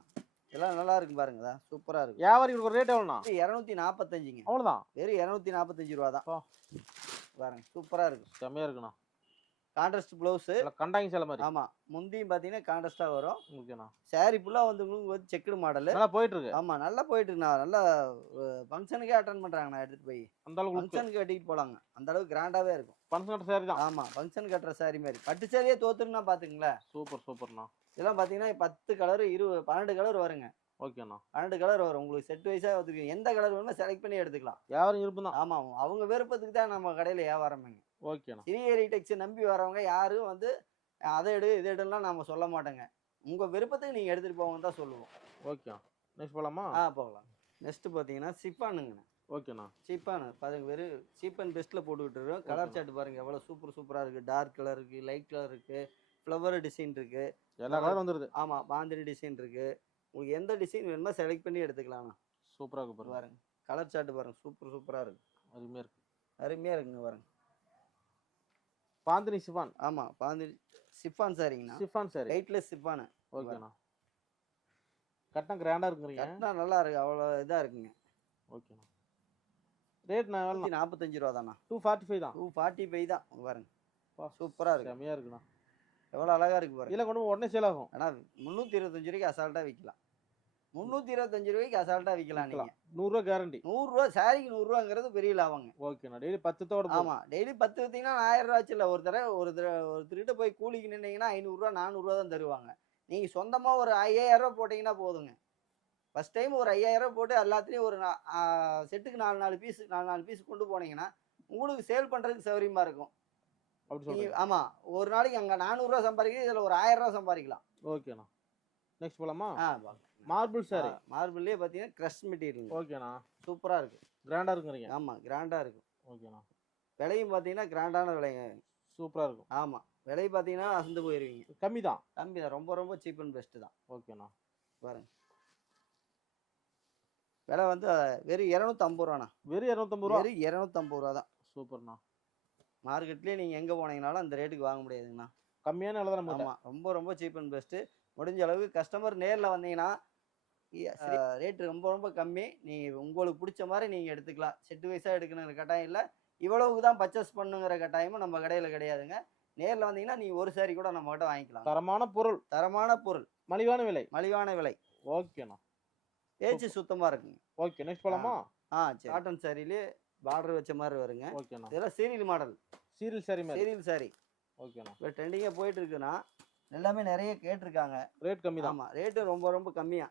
இதெல்லாம் நல்லா இருக்கும் பாருங்க இதான் சூப்பராக இருக்கும் வியாபாரி ஒரு ரேட் எவ்வளோண்ணா? இரநூத்தி நாற்பத்தஞ்சுங்க அவ்வளோதான்? வெறும் இரநூத்தி நாற்பத்தஞ்சு ரூபா தான். பாருங்க சூப்பராக இருக்கும் செம்மையா இருக்குண்ணா. கான்ட்ராஸ்ட் ப்ளவுஸு கண்டாங்கி சேலை மாதிரி. ஆமாம் முந்தியும் பார்த்தீங்கன்னா கான்ட்ராஸ்டாக வரும். ஓகேண்ணா. Saree ஃபுல்லாக வந்து உங்களுக்கு வந்து செக்குடு மாடலு நல்லா போயிட்டு இருக்கு ஆமாம் நல்லா போயிட்டு இருக்குண்ணா நல்லா ஃபங்க்ஷனுக்கே அட்டன் பண்ணுறாங்கண்ணா எடுத்துகிட்டு போய். அந்த அளவுக்கு லுக் ஃபங்க்ஷனுக்கு கட்டிட்டு போகலாங்க அந்த அளவுக்கு கிராண்டாகவே இருக்கும். பன்சன் கட்ட சேரி தான். ஆமாம் ஃபங்க்ஷன் கட்டுற saree மாதிரி. பட்டு சேரியே தோத்துருன்னா பார்த்துங்களேன் சூப்பர் சூப்பர்ண்ணா இதெல்லாம் பார்த்தீங்கன்னா பத்து கலர் இரு பன்னெண்டு கலர் வருங்க. ஓகேண்ணா. பன்னெண்டு கலர் வரும். உங்களுக்கு செட் வைஸாக ஒத்துக்கு எந்த கலர் வேணுமோ செலக்ட் பண்ணி எடுத்துக்கலாம். வியாபாரம் இருப்பு தான். ஆமாம் அவங்க விருப்பத்துக்கு தான் நம்ம கடையில் வியாபாரமேங்க ஓகேண்ணா. சிறிய டெக்ஸ் நம்பி வரவங்க யாரும் வந்து அதை எடு இதை எடுலாம் நம்ம சொல்ல மாட்டோங்க. உங்கள் விருப்பத்துக்கு நீங்கள் எடுத்துகிட்டு போவோம் தான் சொல்லுவோம். ஓகேண்ணா. நெக்ஸ்ட் போலாமா? ஆ போகலாம். நெக்ஸ்ட்டு பார்த்தீங்கன்னா சிப்பானுங்கண்ணா. ஓகேண்ணா. சீப்பானு பாருங்க வெறும் சீப் அண்ட் பெஸ்ட்டில் போட்டுக்கிட்டு இருக்கோம் கலர் சார்ட் பாருங்க எவ்வளோ சூப்பர் சூப்பராக இருக்குது டார்க் கலர் இருக்குது லைட் கலர் இருக்குது ஃப்ளவர் டிசைன் இருக்குது எல்லா கலரும் வந்துருது. ஆமாம் பாந்தினி டிசைன் இருக்குது உங்களுக்கு எந்த டிசைன் வேணுமோ செலக்ட் பண்ணி எடுத்துக்கலாம்ண்ணா. சூப்பராக இருக்கு பாருங்க. கலர் சார்ட் பாருங்க. சூப்பர் சூப்பராக இருக்கு. அருமையா இருக்கு. அருமையாக இருக்குங்க பாருங்க. பாந்தினி சிஃபான். ஆமாம் bandhani chiffon சாரிங்கண்ணா. Chiffon saree. லைட்லெஸ் chiffon. ஓகேண்ணா கட்டம் கிராண்டா இருக்குறீங்க கட்டினா நல்லா இருக்கு. அவ்வளோ இதாக இருக்குங்க. ஓகேண்ணா ரேட் நான் நாற்பத்தஞ்சு ரூபா தாண்ணா டூ ஃபார்ட்டி ஃபைவ் தான். டூ ஃபார்ட்டி ஃபைவ் தான். பாருங்க. சூப்பராக இருக்கு. செம்மையா இருக்குண்ணா. எவ்வளோ அழகாக இருக்கு பாருங்க. இல்லை கொண்டு உடனே சேல் ஆகும். ஆனால் முந்நூற்றி இருபத்தஞ்சு ரூபாய்க்கு அசால்ட்டாக விற்கலாம் முந்நூற்றி இருபத்தஞ்சு ரூபாய்க்கு அசால்ட்டாக விற்கலாம் நீங்கள் நூறுரூவா கேரண்டி நூறுரூவா சாரிக்கு நூறுரூவாங்கிறது பெரிய லாபங்க. ஓகேண்ணா டெய்லி பத்து தோட ஆமாம் டெய்லி பத்து விற்றீங்கன்னா ஆயிரம் ரூபா ஆச்சு இல்லை. ஒரு தடவை ஒரு தடவை ஒருத்தர்கிட்ட போய் கூலிக்கு நின்னீங்கன்னா ஐநூறுரூவா நானூறுரூவா தான் தருவாங்க. நீங்க சொந்தமா ஒரு ஐயாயிரம் ரூபாய் போட்டீங்கன்னா போதுங்க. ஃபர்ஸ்ட் டைம் ஒரு ஐயாயிரம் போட்டு எல்லாத்துலயும் ஒரு செட்டுக்கு நாலு நாலு பீஸ் நாலு நாலு பீஸ் கொண்டு போனீங்கன்னா உங்களுக்கு சேல் பண்றதுக்கு சௌகரியமா இருக்கும். அப்படி ஆமா ஒரு நாளைக்கு அங்க நானூறுரூவா சம்பாதிக்கிறது இதுல ஒரு ஆயிரம் ரூபாய் சம்பாதிக்கலாம். ஓகேண்ணா. நெக்ஸ்ட் போலாமா? மார்பிள் சாரி மார்பிள்லேயே பார்த்தீங்கன்னா க்ரஷ் மெட்டீரியல் ஓகேண்ணா. சூப்பரா இருக்கு. கிராண்டா இருக்குறீங்க ஆமா கிராண்டா இருக்கும் ஓகேண்ணா. விலையும் பார்த்தீங்கன்னா கிராண்டான விலைங்க. சூப்பரா இருக்கும். ஆமா விலை பார்த்தீங்கன்னா அசந்து போயிருவீங்க. கம்மி தான் கம்மி தான் ரொம்ப ரொம்ப சீப் அண்ட் பெஸ்ட் தான். ஓகேண்ணா. பாருங்க. விலை வந்து வெறும் இரநூத்தம்பது ரூபாண்ணா. வெறும் இரநூத்தம்பது ரூபா? வெறும் இரநூத்தம்பது ரூபா தான் சூப்பர்ண்ணா. மார்க்கெட்லேயே நீங்கள் எங்கே போனீங்கனாலும் அந்த ரேட்டுக்கு வாங்க முடியாதுங்கண்ணா. கம்மியான விலை தான் ஆமாம் ரொம்ப ரொம்ப சீப் அண்ட் பெஸ்ட்டு முடிஞ்ச அளவுக்கு கஸ்டமர் நேரில் வந்தீங்கன்னா ரேட்டு ரொம்ப ரொம்ப கம்மி. நீங்கள் உங்களுக்கு பிடிச்ச மாதிரி நீங்கள் எடுத்துக்கலாம். செட்டு வைஸாக எடுக்கணுங்கிற கட்டாயம் இல்லை. இவ்வளவுக்கு தான் பர்ச்சேஸ் பண்ணுங்கிற கட்டாயமும் நம்ம கடையில் கிடையாதுங்க. நேரில் வந்தீங்கன்னா நீங்கள் ஒரு சாரி கூட நம்ம கிட்ட வாங்கிக்கலாம். தரமான பொருள். தரமான பொருள். மலிவான விலை. மலிவான விலை. ஓகேண்ணா ஏச்சு சுத்தமாக இருக்குங்க. ஓகே நெக்ஸ்ட் போலாமா? ஆ சரி. காட்டன் சாரிலே பார்டர் வச்ச மாதிரி வருங்க. ஓகேண்ணா. இதெல்லாம் serial model serial saree serial saree ஓகேண்ணா. இப்போ ட்ரெண்டிங்காக போயிட்டு இருக்குன்னா எல்லாமே நிறைய கேட்டிருக்காங்க. ரேட் கம்மி தான் ஆமாம் ரேட்டு ரொம்ப ரொம்ப கம்மியாக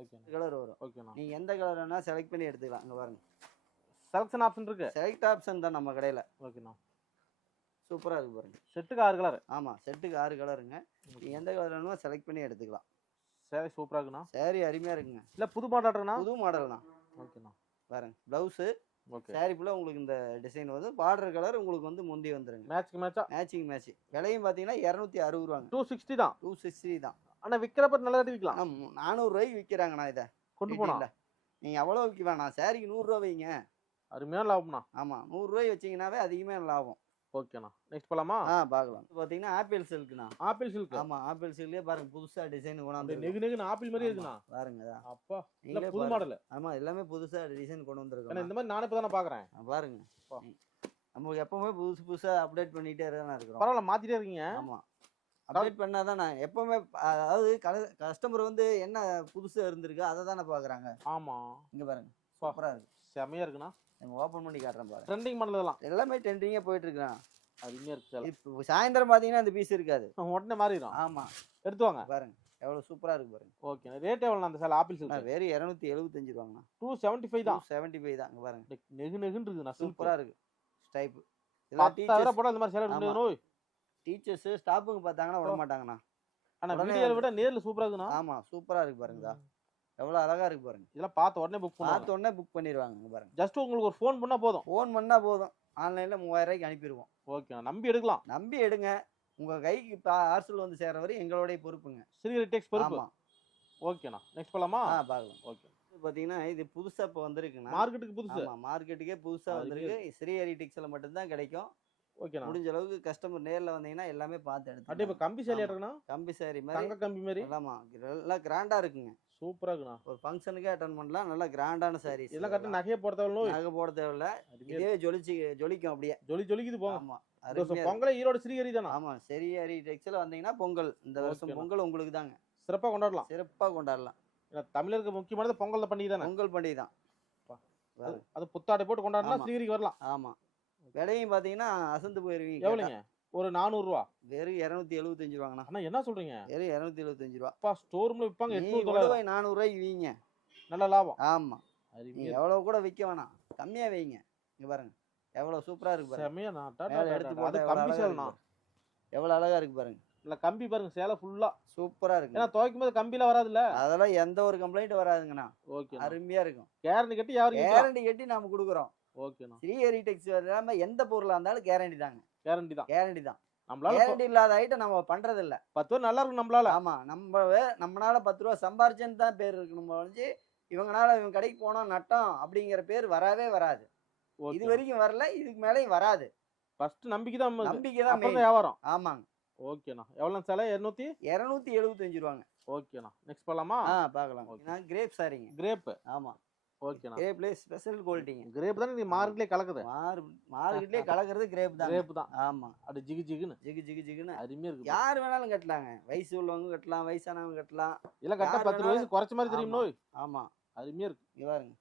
ஓகேண்ணா. கலர் வரும். ஓகேண்ணா. நீங்கள் எந்த கலர் வேணால் செலக்ட் பண்ணி எடுத்துக்கலாம். இங்கே பாருங்க. செலக்ஷன் ஆப்ஷன் இருக்கு. செலக்ட் ஆப்ஷன் தான் நம்ம கடையில். ஓகேண்ணா. சூப்பராக இருக்கு பாருங்க. செட்டுக்கு ஆறு கலர் ஆமாம் செட்டுக்கு ஆறு கலருங்க நீங்கள் எந்த கலர் வேணுமோ செலக்ட் பண்ணி எடுத்துக்கலாம். சாரி சூப்பரா இருக்குண்ணா. Saree அருமையாக இருக்குங்க. இல்ல புது மாடல்ண்ணா புது மாடல்னா ஓகேண்ணா. பாருங்க ப்ளவுஸு saree ஃபுல்லாக உங்களுக்கு இந்த டிசைன் வந்து பார்டர் கலர் உங்களுக்கு வந்து முந்தி வந்துருங்க. மேட்ச்க்கு மேட்சா மேட்சிங் மேட்ச் விலையும் பார்த்தீங்கன்னா இரநூத்தி அறுபது ரூபாங்க. டூ சிக்ஸ்டி தான். டூ சிக்ஸ்டி தான். ஆனா விக்கிறப்ப நல்ல விற்கலாம் ஆனால் நானூறுரூவாய்க்கு விற்கிறாங்கண்ணா இதை. கொண்டு போனா நீங்கள் அவ்வளோ விற்க வேணாம் சாரிக்கு நூறுரூவா வைங்க. அருமையான லாபம்ண்ணா. ஆமாம் நூறுரூவாய் வச்சிங்கனாவே அதிகமாக லாபம். ஓகேண்ணா. நெக்ஸ்ட் போலாமா? ஆ பார்க்கலாம். பார்த்தீங்கன்னா ஆப்பிள் சில்க்குண்ணா ஆப்பிள் சில்க் ஆமாம் ஆப்பிள் சில்க்லேயே பாருங்க புதுசாக டிசைன் கொண்டாந்து நெகு நெகுன்னு ஆப்பிள் மாதிரி இருக்குண்ணா. பாருங்க. அப்பா இல்ல புது. மாடல் ஆமா எல்லாமே புதுசா டிசைன் கொண்டு வந்திருக்கோம் இந்த மாதிரி நானே இப்போ தானே பாக்குறேன் பாருங்க. நமக்கு எப்பவுமே புதுசு புதுசா அப்டேட் பண்ணிட்டே தானே இருக்கிறோம். பரவாயில்ல மாத்திட்டே இருக்கீங்க. ஆமா. அப்டேட் பண்ணாதான் நான் எப்பவுமே அதாவது கஸ்டமர் வந்து என்ன புதுசா இருந்திருக்கு அதை தானே பாக்குறாங்க. ஆமா. இங்க பாருங்க. சூப்பரா இருக்கு. செமையா இருக்குண்ணா. நம்ம ஓபன் பண்ணி காட்டுறேன் பாருங்க ட்ரெண்டிங் மாடல் இதெல்லாம் எல்லாமே ட்ரெண்டிங்கா போயிட்டு இருக்கான் அருமையா இருக்கு. இப்போ சாயந்தரம் பாத்தீங்கன்னா அந்த பீஸ் இருக்காது. உடனே மாறிடும் ஆமா. எடுத்து வாங்க. பாருங்க எவ்வளவு சூப்பரா இருக்கு பாருங்க. ஓகே ரேட் எவ்வளோ அந்த சேலை ஆப்பிள் சில்க் வெறும் இரநூத்தி எழுபத்தஞ்சு ரூபாங்கண்ணா. டூ செவன்ட்டி ஃபைவ் தான். செவன்டி ஃபைவ் தான் பாருங்க. நெகு நெகுன்னு இருக்குண்ணா சூப்பரா இருக்கு. ஸ்டைப் பத்தாயிரம் போட இந்த மாதிரி சேலை ஆமா. முடியாது நோய். டீச்சர்ஸ் ஸ்டாஃபுங்க பார்த்தாங்கன்னா விட மாட்டாங்கண்ணா ஆனா உடனே வீடியோவை விட நேர்ல சூப்பரா இருக்குண்ணா ஆமா சூப்பரா இருக்கு பாருங்கதா. எவ்வளவு அழகா இருக்கு பாருங்க. இதெல்லாம் பார்த்த உடனே புக் பார்த்த உடனே புக் பண்ணிடுவாங்க பாருங்க. ஜஸ்ட் உங்களுக்கு ஒரு ஃபோன் பண்ணா போதும். ஃபோன் பண்ணா போதும். ஆன்லைன்ல மூவாயிரம் ரூபாய்க்கு அனுப்பிடுவோம். ஓகே நம்பி எடுக்கலாம். நம்பி எடுங்க. உங்க கைக்கு பார்சல் வந்து சேர்ற வரை எங்களுடைய பொறுப்புங்க. சிறுகரி டெக்ஸ் பொறுப்பு. ஓகேண்ணா நெக்ஸ்ட் போலாமா? ஆ பார்க்கலாம். ஓகே இது பாத்தீங்கன்னா இது புதுசா இப்போ வந்திருக்குண்ணா. மார்க்கெட்டுக்கு புதுசு. ஆமா மார்க்கெட்டுக்கே புதுசா அது வந்திருக்கு. ஸ்ரீஹரி டிக்ஸ்ல மட்டும்தான் கிடைக்கும். ஓகேண்ணா முடிஞ்ச அளவுக்கு கஸ்டமர் நேர்ல வந்தீங்கன்னா எல்லாமே பார்த்து அப்படியே இப்போ எடுத்து கம்பி சேலை எடுக்கணும் கம்பி சாரி மாதிரி. தங்க கம்பி மாதிரி. எல்லாமா எல்லாம் கிராண்டா இருக்குங்க. சூப்பரா இருக்குண்ணா. ஒரு ஃபங்க்ஷனுக்கே அட்டன் பண்ணலாம். நல்லா கிராண்டான சாரீஸ் இதெல்லாம் கரெக்டாக நகையை போடுறதவளோ நகை போட தேவையில்ல. இதே ஜொலிச்சு ஜொலிக்கும் அப்படியே. ஜொலி ஜொலிக்குது போங்க ஆமா இந்த வருஷம் அருமையா பொங்கலே ஈரோடு ஸ்ரீஹரி தானா? ஆமா சரியாரி டெக்ஸ்ல வந்தீங்கன்னா பொங்கல். இந்த வருஷம். பொங்கல் உங்களுக்கு தாங்க. சிறப்பா கொண்டாடலாம். சிறப்பா கொண்டாடலாம். ஏன்னா தமிழருக்கு முக்கியமானது பொங்கல் பண்டிகை தானே? பொங்கல் பண்டிகை தான். அது- புத்தாடை போட்டு கொண்டாடினா. ஸ்ரீஹரிக்கு வரலாம். ஆமா. விலையும் பாத்தீங்கன்னா அசந்து போயிருவீங்க எவ்வளோங்க? ஒரு நானூறுரூவா வெறும் இரநூத்தி எழுபத்தஞ்சு ரூபாங்கண்ணா. அண்ணா என்ன சொல்றீங்க? வெறும் இரநூத்தி எழுபத்தஞ்சு ரூபா. அப்பா ஸ்டோர் ரூம்ல விற்பாங்க எட்நூறு கொண்டு தொள்ளாயிரம். போய் நானூறு ரூபாய்க்கு வீங்க நல்ல லாபம். ஆமா. நீ அருமையா எவ்வளவு கூட விற்க வேணாம். கம்மியா வைங்க. இங்க பாருங்க. எவ்வளவு சூப்பரா இருக்கு பாருங்க. எடுத்து போட்டா எவ்வளவு கம்பி அழகா சேலைண்ணா. இருக்கு பாருங்க. இல்ல கம்பி பாருங்க சேலை ஃபுல்லா சூப்பரா இருக்கு. ஏன்னா துவைக்கும் போது கம்பியில வராதுல்ல? அதெல்லாம் எந்த ஒரு கம்ப்ளைண்ட் வராதுங்கண்ணா. ஓகே அருமையா இருக்கும். கேரண்டி கட்டி யாருக்கு கேரண்டி கட்டி நாம கொடுக்குறோம். ஓகேண்ணா ஸ்ரீஹரி டெக்ஸ் இல்லாம எந்த பொருளா இருந்தாலும் கேரண்டி தாங்க. கேரண்டி தான். கேரண்டி தான். நம்மளால கேரண்டி இல்லாத ஐட்டம் நம்ம பண்றது இல்ல பத்து பேர் நல்லா இருக்கும் நம்மளால. ஆமா நம்ம நம்மனால பத்து ரூபா சம்பாரிச்சேன்னு தான் பேர் இருக்கணும் ஒழிஞ்சு இவங்கனால இவங்க கடைக்கு போனோம் நட்டோம் அப்படிங்கிற பேர் வரவே வராது. இது வரைக்கும் வரல இதுக்கு மேலேயும் வராது. ஃபர்ஸ்ட் நம்பிக்கை தான். நம்பிக்கை தான் வியாபாரம். ஆமாங்க. ஓகேண்ணா. எவ்வளோ சேலை இரநூத்தி? இருநூத்தி எழுபத்தஞ்சு ரூபாங்க ஓகேண்ணா. நெக்ஸ்ட் போலாமா? ஆ பார்க்கலாம். நான் கிரேப் சாரிங்க கிரேப் ஆமா. ஓகேண்ணா. கிரேப்ல ஸ்பெஷல் குவாலிட்டிங்க கிரேப் தானே நீ மார்க்கெட்லேயே கலக்குது? மார் மார்க்கெட்லயே கலக்கிறது கிரேப் தான் கிரேப் தான். ஆமா. அப்படி ஜிகு ஜிகுன்னு. ஜிகு ஜிகு ஜிகுன்னு. அருமையா இருக்கு. யார் வேணாலும் கட்டலாங்க. வயசு உள்ளவங்க கட்டலாம் வயசானவங்க கட்டலாம். கரெக்டாக யார் பத்து வயசு குறைச்ச மாதிரி தெரியும். நோய் ஆமா. அருமையா இருக்கு. இங்க பாருங்க.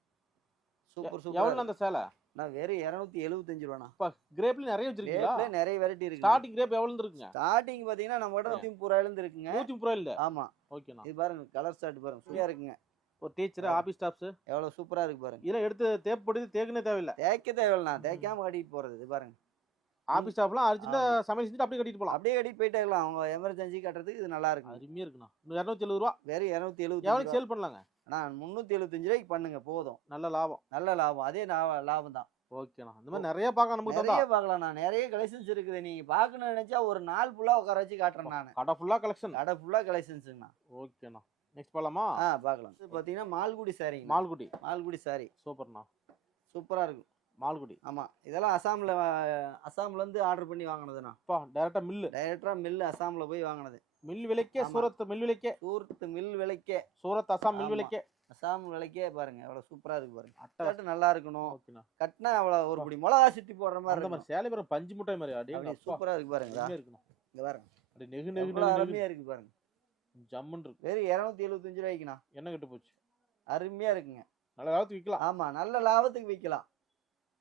சூப்பர் சூப்பர் அந்த சேலை? நான் வெறும் இரநூத்தி எழுபத்தஞ்சு ரூபாண்ணா. கிரேப்ல நிறைய வச்சிருக்கீங்களா? நிறைய வெரைட்டி இருக்கு ஸ்டார்டிங் கிரேப் எவ்வளவு இருக்குங்க? ஸ்டார்டிங் பாத்தீங்கன்னா நம்ம கிட்ட நூத்தி முப்பது ரூபாயில இருந்து இருக்குங்க. நூத்தி முப்பது ரூபாய் இல்ல? ஆமா. ஓகேண்ணா. இது பாருங்க கலர் ஸ்டார்ட் பாருங்க. சூப்பரா இருக்குங்க. ஒரு டீச்சர் ஆபீஸ் ஸ்டாஃப்ஸ் எவ்வளவு சூப்பரா இருக்கு பாருங்க. இதெல்லாம் எடுத்து தேவைப்படுது தேக்கனே தேவையில்ல. தேய்க்க தேவையில்லண்ணா தேய்க்காம கட்டிட்டு போறது இது பாருங்க. ஆபீஸ் ஸ்டாஃப்லாம் அர்ஜென்ட்டா சமையல் செஞ்சுட்டு அப்படியே கட்டிட்டு போலாம். அப்படியே கட்டிட்டு போயிட்டே இருக்கலாம். அவங்க எமர்ஜென்சி கட்டுறதுக்கு இது நல்லா இருக்கு. அருமையா இருக்குண்ணா. இரநூத்தி எழுபது ரூபா. வெறும் இரநூத்தி எவ்வளவு எழுபத்தி சேல் பண்ணலாங்க? நான் முந்நூத்தி எழுபத்தஞ்சு ரூபாய்க்கு பண்ணுங்க போதும். நல்ல லாபம். நல்ல லாபம். அதே லாபம் தான். ஓகேண்ணா. இந்த மாதிரி நிறைய பார்க்க நமக்கு நிறைய பார்க்கலாம் நான் நிறைய கலெக்ஷன்ஸ் இருக்குது. நீங்க பார்க்கணும்னு நினைச்சா ஒரு நாள் ஃபுல்லா உட்கார வச்சு காட்டுறேன் நான். கடை ஃபுல்லா கலெக்ஷன் கடை ஃபுல்லா கலெக்ஷன்ஸுங்கண்ணா ஓகேண்ணா. நெக்ஸ்ட் போலாமா? ஆ பார்க்கலாம். இது பார்த்தீங்கன்னா மால்குடி சாரிங்க மால்குடி. மால்குடி சாரி சூப்பர்ண்ணா. சூப்பரா இருக்கும். மால்குடி. ஆமா. இதெல்லாம் அசாம்ல அஹ், அசாம்ல இருந்து ஆர்டர் பண்ணி வாங்கினதுண்ணா. அப்பா டைரக்டா மில்லு டைரக்டா மில் அசாம்ல போய் வாங்கினது. மில் விலைக்கே. சூரத் மில் விலைக்கே. சூரத் மில் விலைக்கே. சூரத் அசாம் மில். விலைக்கே. அசாம் விலைக்கே பாருங்க எவ்வளவு சூப்பரா இருக்கு பாருங்க. அட்டை நல்லா இருக்கணும். ஓகேண்ணா. கட்டினா அவ்வளவு ஒரு பிடி மிளகா சுத்தி போடுற மாதிரி மாதிரி சேலை பேரும் பஞ்சு முட்டை மாதிரி. அடி அப்படி சூப்பரா இருக்கு பாருங்க அருமையா இருக்குண்ணா. இங்க பாருங்க. அப்படி நெகு நெகு எவ்வளவு நெகு நெகு. அருமையா இருக்கு பாருங்க. ஜம்முன்னு இருக்கு வெறும் இரநூத்தி எழுபத்தஞ்சு ரூபாய்க்குண்ணா. என்ன கெட்டு போச்சு. அருமையா இருக்குங்க. நல்ல காலத்து விற்கலாம் ஆமா நல்ல லாபத்துக்கு விற்கலாம்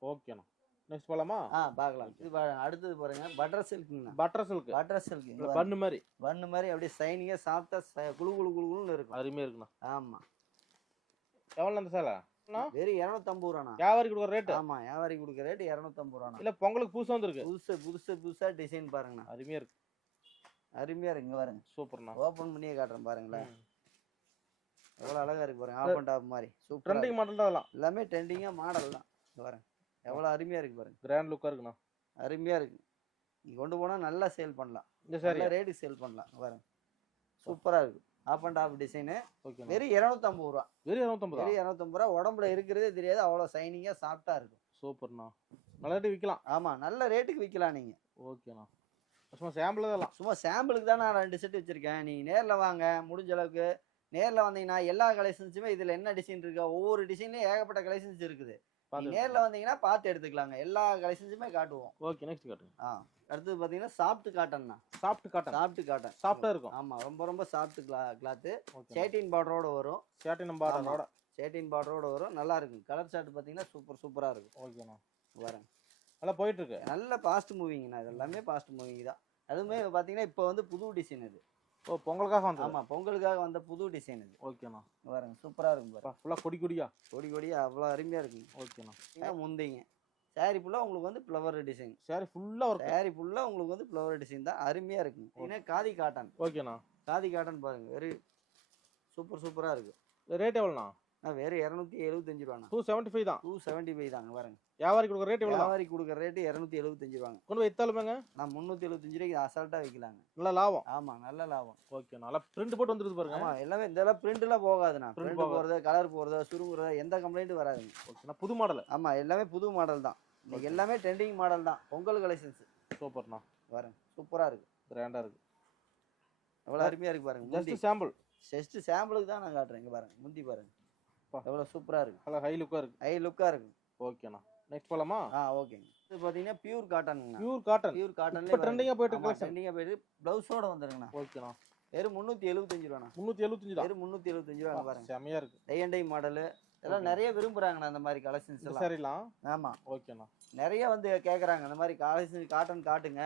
ஓகேண்ணா. நெக்ஸ்ட் போலாமா? ஆ பார்க்கலாம். இது அடுத்தது பாருங்க butter சில்க்குங்கண்ணா butter silk. Butter silk. Bun மாதிரி. பண்ணு மாதிரி அப்படியே சைனிங்கா சாப்பிட்டா குளு குளு குளுன்னு இருக்கும். அருமையா இருக்குண்ணா. ஆமா. எவ்வளோ அந்த சேலை? வெறும் இரநூத்தம்பது ரூபாண்ணா. வியாபாரி கொடுக்குற ரேட்டு? ஆமா வியாபாரி கொடுக்குற ரேட் இரநூத்தம்பது ரூபாண்ணா. இல்ல பொங்கலுக்கு புதுசா வந்திருக்கு. புதுசு புதுசு புதுசா டிசைன் பாருங்கண்ணா. அருமையா இருக்கு. அருமையா இருக்கு இங்க பாருங்க. சூப்பர்ண்ணா. ஓபன் பண்ணியே காட்டுறேன் பாருங்களேன். எவ்வளவு அழகா இருக்கு பாருங்க ஆப் அண்ட் ஆப் மாதிரி. சூப்பரா ட்ரெண்டிங் மாடல் தான் அதெல்லாம். எல்லாமே ட்ரெண்டிங்கா மாடல் தான். இங்க பாருங்க. எவ்வளவு அருமையா இருக்கு பாருங்க. கிராண்ட் லுக்கா இருக்குண்ணா. அருமையா இருக்கு. நீங்க கொண்டு போனா நல்லா சேல் பண்ணலாம். நல்ல ரேட்டுக்கு சேல் பண்ணலாம். பாருங்க. சூப்பரா இருக்கு. ஆப் அண்ட் ஆப் டிசைனு ஓகேண்ணா வெறும் இரநூத்தம்பது ரூபா. வெறும் இரநூத்தம்பதா? வெறும் இரநூத்தம்பது ரூபா. உடம்புல இருக்கிறதே தெரியாது. அவ்வளவு சைனிங்கா சாஃப்டா இருக்கும். சூப்பர்ண்ணா நல்ல ரேட்டு விற்கலாம் ஆமா நல்ல ரேட்டுக்கு விற்கலாம் நீங்க. ஓகேண்ணா சும்மா சாம்பிள் தான் சும்மா சாம்பிளுக்கு தான் நான் ரெண்டு செட் வச்சிருக்கேன். நீங்க நேர்ல வாங்க முடிஞ்ச அளவுக்கு. நேர்ல வந்தீங்கன்னா எல்லா கலெக்ஷன்ஸுமே இதுல என்ன டிசைன் இருக்கா ஒவ்வொரு டிசைன்லயும் ஏகப்பட்ட கலெக்ஷன்ஸ் இருக்குது. நேர்ல வந்தீங்கன்னா பார்த்து எடுத்துக்கலாங்க. எல்லா கலெக்ஷன்ஸுமே காட்டுவோம். ஓகே நெக்ஸ்ட் காட்டுங்க. ஆ அடுத்தது பாத்தீங்கன்னா சாஃப்ட் காட்டன்னா சாஃப்ட் காட்டன் சாஃப்ட் காட்டன் சாஃப்டா இருக்கும். ஆமா ரொம்ப ரொம்ப சாஃப்ட் கிளா கிளாத்து சேட்டின் பார்டரோட வரும். ஷர்ட் நம்பாரோட சேட்டின் பார்டரோட வரும். நல்லா இருக்கும். கலர் ஷர்ட் பாத்தீங்கன்னா சூப்பர் சூப்பரா இருக்கும். ஓகேண்ணா வரேன். நல்லா போயிட்டு இருக்கு நல்ல ஃபாஸ்ட் மூவிங்ண்ணா இது எல்லாமே ஃபாஸ்ட் மூவிங் தான். அதுவுமே பாத்தீங்கன்னா இப்போ வந்து புது டிசைன் இது. ஓ பொங்கலுக்காக வந்தது? ஆமா பொங்கலுக்காக வந்த புது டிசைன் இது. ஓகேண்ணா. பாருங்க சூப்பரா இருக்கும் பாருங்க. ஃபுல்லா கொடி கொடியா? கொடி கொடியா அவ்வளோ அருமையா இருக்குங்க ஓகேண்ணா. முந்தைங்க. சாரி ஃபுல்லா உங்களுக்கு வந்து ஃப்ளவர் டிசைன் சாரி ஃபுல்லா இருக்கு சாரி ஃபுல்லா உங்களுக்கு வந்து ஃப்ளவர் டிசைன் தான். அருமையா இருக்குங்க ஏன்னா காதி காட்டன் ஓகேண்ணா. காதி காட்டன் பாருங்க வெரி சூப்பர் சூப்பரா இருக்கு. ரேட் எவ்வளோண்ணா? வெறும் இரநூத்தி எழுபத்தஞ்சு ரூபாண்ணா. டூ செவன்ட்டி ஃபைவ் தான். டூ செவன்ட்டி ஃபைவ் தாங்க பாருங்க. வியாபாரி கொடுக்குற ரேட் எவ்வளோ வியாபாரி கொடுக்குற ரேட்டு இரநூத்தி எழுபத்தஞ்சு ரூபாங்க. கொண்டு போய் எத்தாலுமேங்க நான் முந்நூற்றி எழுபத்தஞ்சு ரூபாய்க்கு அசால்ட்டாக விற்கலாங்க நல்ல லாபம். ஆமா நல்ல லாபம். ஓகே நல்லா பிரிண்ட் போட்டு வந்துருது பாருங்க. ஆமா எல்லாமே இந்த எல்லாம் பிரிண்ட்லாம் போகாதுண்ணா. பிரிண்ட். போகிறது கலர் போகிறது சுருங்குறது எந்த கம்ப்ளைண்ட்டும் வராதுங்க. ஓகேண்ணா புது மாடல் ஆமா எல்லாமே புது மாடல் தான். இன்னைக்கு எல்லாமே ட்ரெண்டிங் மாடல் தான். பொங்கல் கலெக்ஷன்ஸ் சூப்பர்ண்ணா. வரேன் சூப்பரா இருக்கு. கிராண்டா இருக்கு. எவ்வளவு அருமையா இருக்கு பாருங்க ஜஸ்ட் சாம்பிள் ஜஸ்ட் சாம்பிளுக்கு தான் நான் காட்டுறேன் இங்க பாருங்க முந்தி பாருங்க. பா. எவ்வளவு சூப்பரா இருக்கு. நல்லா ஹை லுக்கா இருக்கு. ஐ லுக்கா இருக்கு. ஓகேண்ணா நெக்ஸ்ட் போலாமா? ஆ ஓகேங்க இது பாத்தீங்கன்னா பியூர் காட்டனுங்கண்ணா பியூர் காட்டன் பியூர் காட்டன்ல இப்போ ட்ரெண்டிங்கா போயிட்டு இருக்கு collection. ட்ரெண்டிங்கா போயிட்டு பிளவுஸோட வந்துருங்கண்ணா. ஓகேண்ணா வெறும் முந்நூத்தி எழுபத்தஞ்சு ரூபாண்ணா. முந்நூற்றி எழுபத்தஞ்சு வெறும் முந்நூத்தி எழுபத்தஞ்சு ரூபா பாருங்க செமையா இருக்கு. டை அண்ட் டை மாடலு இதெல்லாம் நிறைய விரும்புறாங்கண்ணா அந்த மாதிரி கலெக்ஷன்ஸ் இந்த எல்லாம். சரிலாம் ஆமா. ஓகேண்ணா நிறைய வந்து கேக்குறாங்க அந்த மாதிரி கலெக்ஷன் காட்டன் காட்டுங்க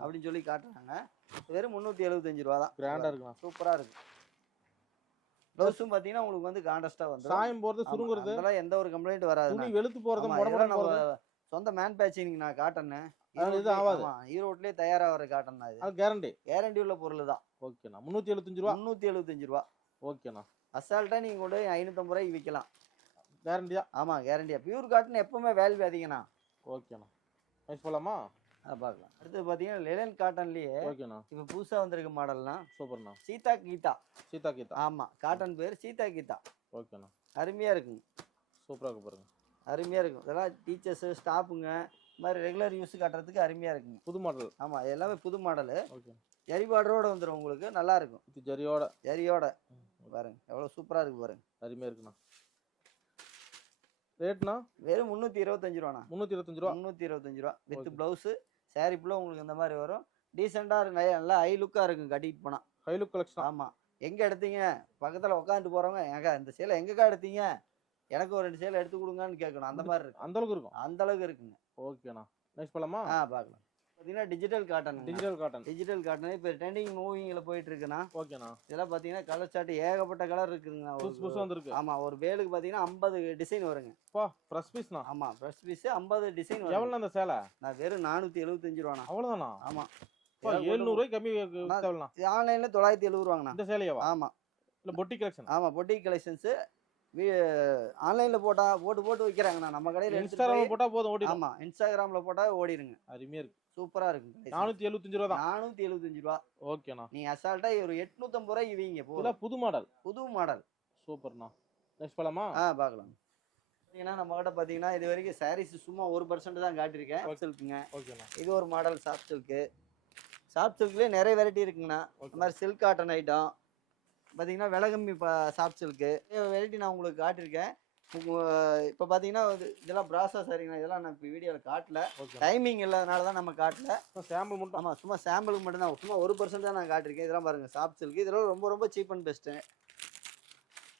அப்படின்னு சொல்லி காட்டுறாங்க. வெறும் முந்நூற்றி எழுபத்தஞ்சு ரூபா தான். கிராண்டா இருக்குண்ணா. சூப்பரா இருக்கு. ப்ளவுஸும் பார்த்தீங்கன்னா உங்களுக்கு வந்து கான்ட்ராஸ்டா வந்துடும் சாயம் போறது சுருங்குறது அதெல்லாம் எந்த ஒரு கம்ப்ளைண்ட் வராது துணி வெளுத்து இதெல்லாம் நம்ம சொந்த மேன் பேச்சிங் நான் காட்டன்னு அது இது ஆகாது. ஈரோட்லயே தயாராகிற காட்டன் தான் இது கேரண்டி கேரண்டி உள்ள பொருள் தான். ஓகேண்ணா முந்நூற்றி எழுபத்தஞ்சு ரூபா. முந்நூற்றி எழுபத்தஞ்சு ரூபா. ஓகேண்ணா. அசால்ட்டா நீங்க கொண்டு ஐநூற்றம்பது ரூபாய்க்கு விற்கலாம். கேரண்டியா ஆமா கேரண்டியா பியூர் காட்டன் எப்பவுமே வேல்யூ அதிகண்ணா ஓகேண்ணா. போலாமா அதை பார்க்கலாம் அடுத்து பார்த்தீங்கன்னா லெலன் காட்டன்லயே ஓகேண்ணா இப்போ புதுசா வந்திருக்க மாடல்னா சூப்பர்ண்ணா. சீதா கீதா. சீதா கீதா. ஆமா காட்டன் பேர் சீதா கீதா. ஓகேண்ணா அருமையா இருக்குங்க. சூப்பரா இருக்கு பாருங்க. அருமையா இருக்கும். இதெல்லாம் டீச்சர்ஸு ஸ்டாஃபுங்க இந்த மாதிரி ரெகுலர் யூஸ் காட்டுறதுக்கு அருமையா இருக்குங்க. புது மாடல் ஆமா இது எல்லாமே புது மாடலு ஓகே ஜரி பார்டரோட வந்துடும் உங்களுக்கு நல்லா இருக்கும். இது ஜரியோட. ஜரியோட பாருங்க எவ்வளவு சூப்பரா இருக்கு பாருங்க. அருமையா இருக்குண்ணா. ரேட்னா வெறும் முந்நூற்றி இருபத்தஞ்சு ரூபாண்ணா. முந்நூற்றி இருபத்தஞ்சு ரூபா. முந்நூற்றி இருபத்தஞ்சு ரூபா. வித். ப்ளவுஸு சாரி ஃபுல்லாக உங்களுக்கு இந்த மாதிரி வரும். டீசெண்டாக இருக்கும் நல்லா ஹை லுக்காக இருக்கும் கட்டிட்டு போனால் ஹை லுக் கலெக்ஷன் ஆமாம் எங்கே எடுத்தீங்க? பக்கத்தில் உட்காந்துட்டு போகிறவங்க ஏங்க இந்த சேலை எங்கக்கா எடுத்தீங்க? எனக்கு ஒரு ரெண்டு சேலை எடுத்து கொடுங்கன்னு கேட்கணும். அந்த மாதிரி இருக்கு. அந்த அளவுக்கு இருக்கும். அந்த அளவுக்கு இருக்குங்க. ஓகேண்ணா நெக்ஸ்ட் போலாமா? ஆ பார்க்கலாம். பார்த்தீங்கன்னா digital cotton digital cotton digital cotton இப்போ ட்ரெண்டிங் மூவிங்கில் போயிட்டு இருக்குன்னா ஓகேண்ணா இதெல்லாம் பார்த்தீங்கன்னா கலர் சார்ட் ஏகப்பட்ட கலர் இருக்குதுங்கண்ணா புதுசு புதுசு வந்திருக்கு. ஆமா ஒரு வேலுக்கு பார்த்தீங்கன்னா ஐம்பது டிசைன் வருங்க. பா ஃப்ரெஷ் பீஸ்ண்ணா ஆமா ஃப்ரெஷ் பீஸ் ஐம்பது டிசைன் எவ்வளோண்ணா அந்த சேலை? நான் வெறும் நானூற்றி எழுபத்தஞ்சு ரூபாண்ணா. அவ்வளோதானா? ஆமா. பா ஏழ்நூறுவாய்க்கு கம்மி ஆன்லைனில் தொள்ளாயிரத்தி எழுபது ரூபாங்கண்ணா. இந்த சேலையாவா? ஆமா. இல்லை பொட்டி கலெக்ஷன் ஆமா பொட்டிக் கலெக்ஷன்ஸு ஆன்லைனில் போட்டா போட்டு போட்டு வைக்கிறாங்கண்ணா. நம்ம கடையில் எடுத்துட்டு இன்ஸ்டாகிராம் போய் போட்டா போதும் ஓடி ஆமா இன்ஸ்டாகிராமில் போட்டால் ஓடிடுங்க. அருமையா இருக்கு. சூப்பரா இருக்கும் நானூத்தி எழுபத்தஞ்சு ரூபா தான். நானூற்றி எழுபத்தஞ்சு ரூபா. ஓகேண்ணா. நீ அசால்ட்டா ஒரு எட்நூத்தம்பது ரூபாய்க்கு வீங்க போ. இதெல்லாம் புது மாடல் புது மாடல் சூப்பர்ண்ணா. நெக்ஸ்ட் போலாமா ஆ பார்க்கலாம். பார்த்தீங்கன்னா நம்ம கிட்ட பார்த்தீங்கன்னா இது வரைக்கும் சாரீஸ் சும்மா ஒரு பர்சன்ட் தான் காட்டியிருக்கேன். சில்க்குங்க ஓகேண்ணா. இது ஒரு மாடல் சாஃப்ட் சில்க்கு சாஃப்ட் சில்க்லேயே நிறைய வெரைட்டி இருக்குங்கண்ணா. இந்த மாதிரி சில்க் காட்டன் ஐட்டம் பார்த்தீங்கன்னா விலை கம்மி இப்போ சாஃப்ட் சில்க்கு வெரைட்டி நான் உங்களுக்கு காட்டியிருக்கேன். இப்போ பார்த்தீங்கன்னா இது- இதெல்லாம் ப்ராசா சரிங்கண்ணா இதெல்லாம் நான் இப்போ வீடியோவில் காட்டல. ஓகே டைமிங் இல்லாதனால தான் நம்ம காட்டல. சாம்பிள் மட்டும். ஆமாம் சும்மா சாம்பிளுக்கு மட்டும்தான். சும்மா ஒரு பர்சன்ட் தான் நான் காட்டியிருக்கேன் இதெல்லாம் பாருங்கள் சாஃப்ட் சில்க் இதெல்லாம் ரொம்ப ரொம்ப சீப் அண்ட் பெஸ்ட்டு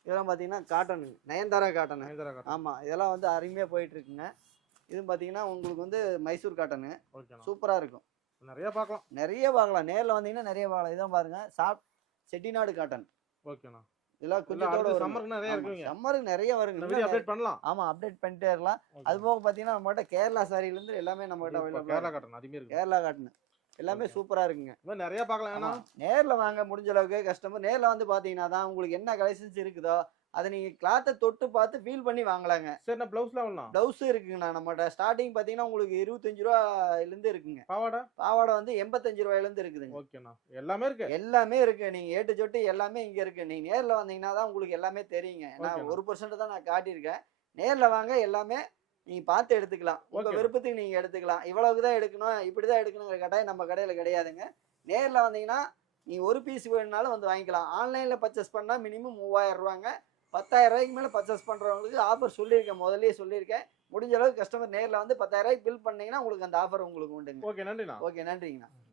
இதெல்லாம் பார்த்தீங்கன்னா cotton Nayanthara cotton Nayanthara cotton ஆமாம் இதெல்லாம் வந்து அருமையாக போயிட்டு இருக்குங்க இதுவும் பார்த்தீங்கன்னா உங்களுக்கு வந்து மைசூர் காட்டனு சூப்பராக இருக்கும். நிறைய பார்க்கலாம். நிறைய பார்க்கலாம். நேரில் வந்தீங்கன்னா நிறைய பார்க்கலாம். இதான் பாருங்க சாப் செட்டிநாடு காட்டன் ஓகேண்ணா இதெல்லாம் வரும் சம்மருக்கு நிறைய இருக்குங்க. சம்மருக்கு நிறைய வருங்க. இன்னும் அப்டேட் பண்ணலாம். ஆமா அப்டேட் பண்ணிட்டே இருக்கலாம். அது போக பார்த்தீங்கன்னா நம்மகிட்ட கேரளா சாரில இருந்து எல்லாமே இப்ப available கேரளா. காட்டன் அதுமே இருக்கு. கேரளா காட்டன் எல்லாமே. சூப்பரா இருக்குங்க. மாதிரி நிறைய பார்க்கலாம். ஏன்னா. நேர்ல வாங்க முடிஞ்ச அளவுக்கு கஸ்டமர் நேர்ல வந்து பாத்தீங்கன்னா தான் உங்களுக்கு என்ன கலெக்ஷன்ஸ் இருக்குதோ அதை நீங்க கிளாத்தை தொட்டு பார்த்து ஃபீல் பண்ணி வாங்கலாங்க. சரி நான் பிளவுஸ் லெவல்ண்ணா பிளவுஸும் இருக்குங்கண்ணா. நம்மகிட்ட ஸ்டார்டிங் பாத்தீங்கன்னா உங்களுக்கு இருபத்தஞ்சு ரூபாயில இருந்து இருக்குங்க. பாவாடை? பாவாடை வந்து எண்பத்தஞ்சு ரூபாயில இருந்து இருக்குதுங்க. ஓகேண்ணா எல்லாமே இருக்கு? எல்லாமே இருக்கு. நீங்க ஏட்டு சொட்டு எல்லாமே இங்க இருக்கு. நீங்க நேர்ல வந்தீங்கன்னா தான் உங்களுக்கு எல்லாமே தெரியுங்க. நான் Okay. ஒரு பர்சன்ட் தான் நான் காட்டியிருக்கேன். நேர்ல வாங்க எல்லாமே நீங்க பார்த்து எடுத்துக்கலாம். உங்க Okay. விருப்பத்துக்கு நீங்க எடுத்துக்கலாம். இவ்வளவுக்கு தான் எடுக்கணும் இப்படிதான் எடுக்கணுங்கிற கட்டாயம் நம்ம கடையில கிடையாதுங்க. நேர்ல வந்தீங்கன்னா நீங்க ஒரு பீஸ் வேணும்னாலும் வந்து வாங்கிக்கலாம். ஆன்லைன்ல பர்ச்சேஸ் பண்ணா மினிமம் மூவாயிரம் ரூபாங்க. பத்தாயிரம் ரூபாய்க்கு மேல பர்ச்சேஸ் பண்றவங்களுக்கு ஆஃபர் சொல்லியிருக்கேன். முதல்லயே சொல்லியிருக்கேன். முடிஞ்ச அளவுக்கு கஸ்டமர் நேர்ல வந்து பத்தாயிரம் ரூபாய்க்கு பில் பண்ணீங்கன்னா உங்களுக்கு அந்த ஆஃபர் உங்களுக்கு உண்டுங்க. ஓகே நன்றிண்ணா. ஓகே நன்றிங்கண்ணா.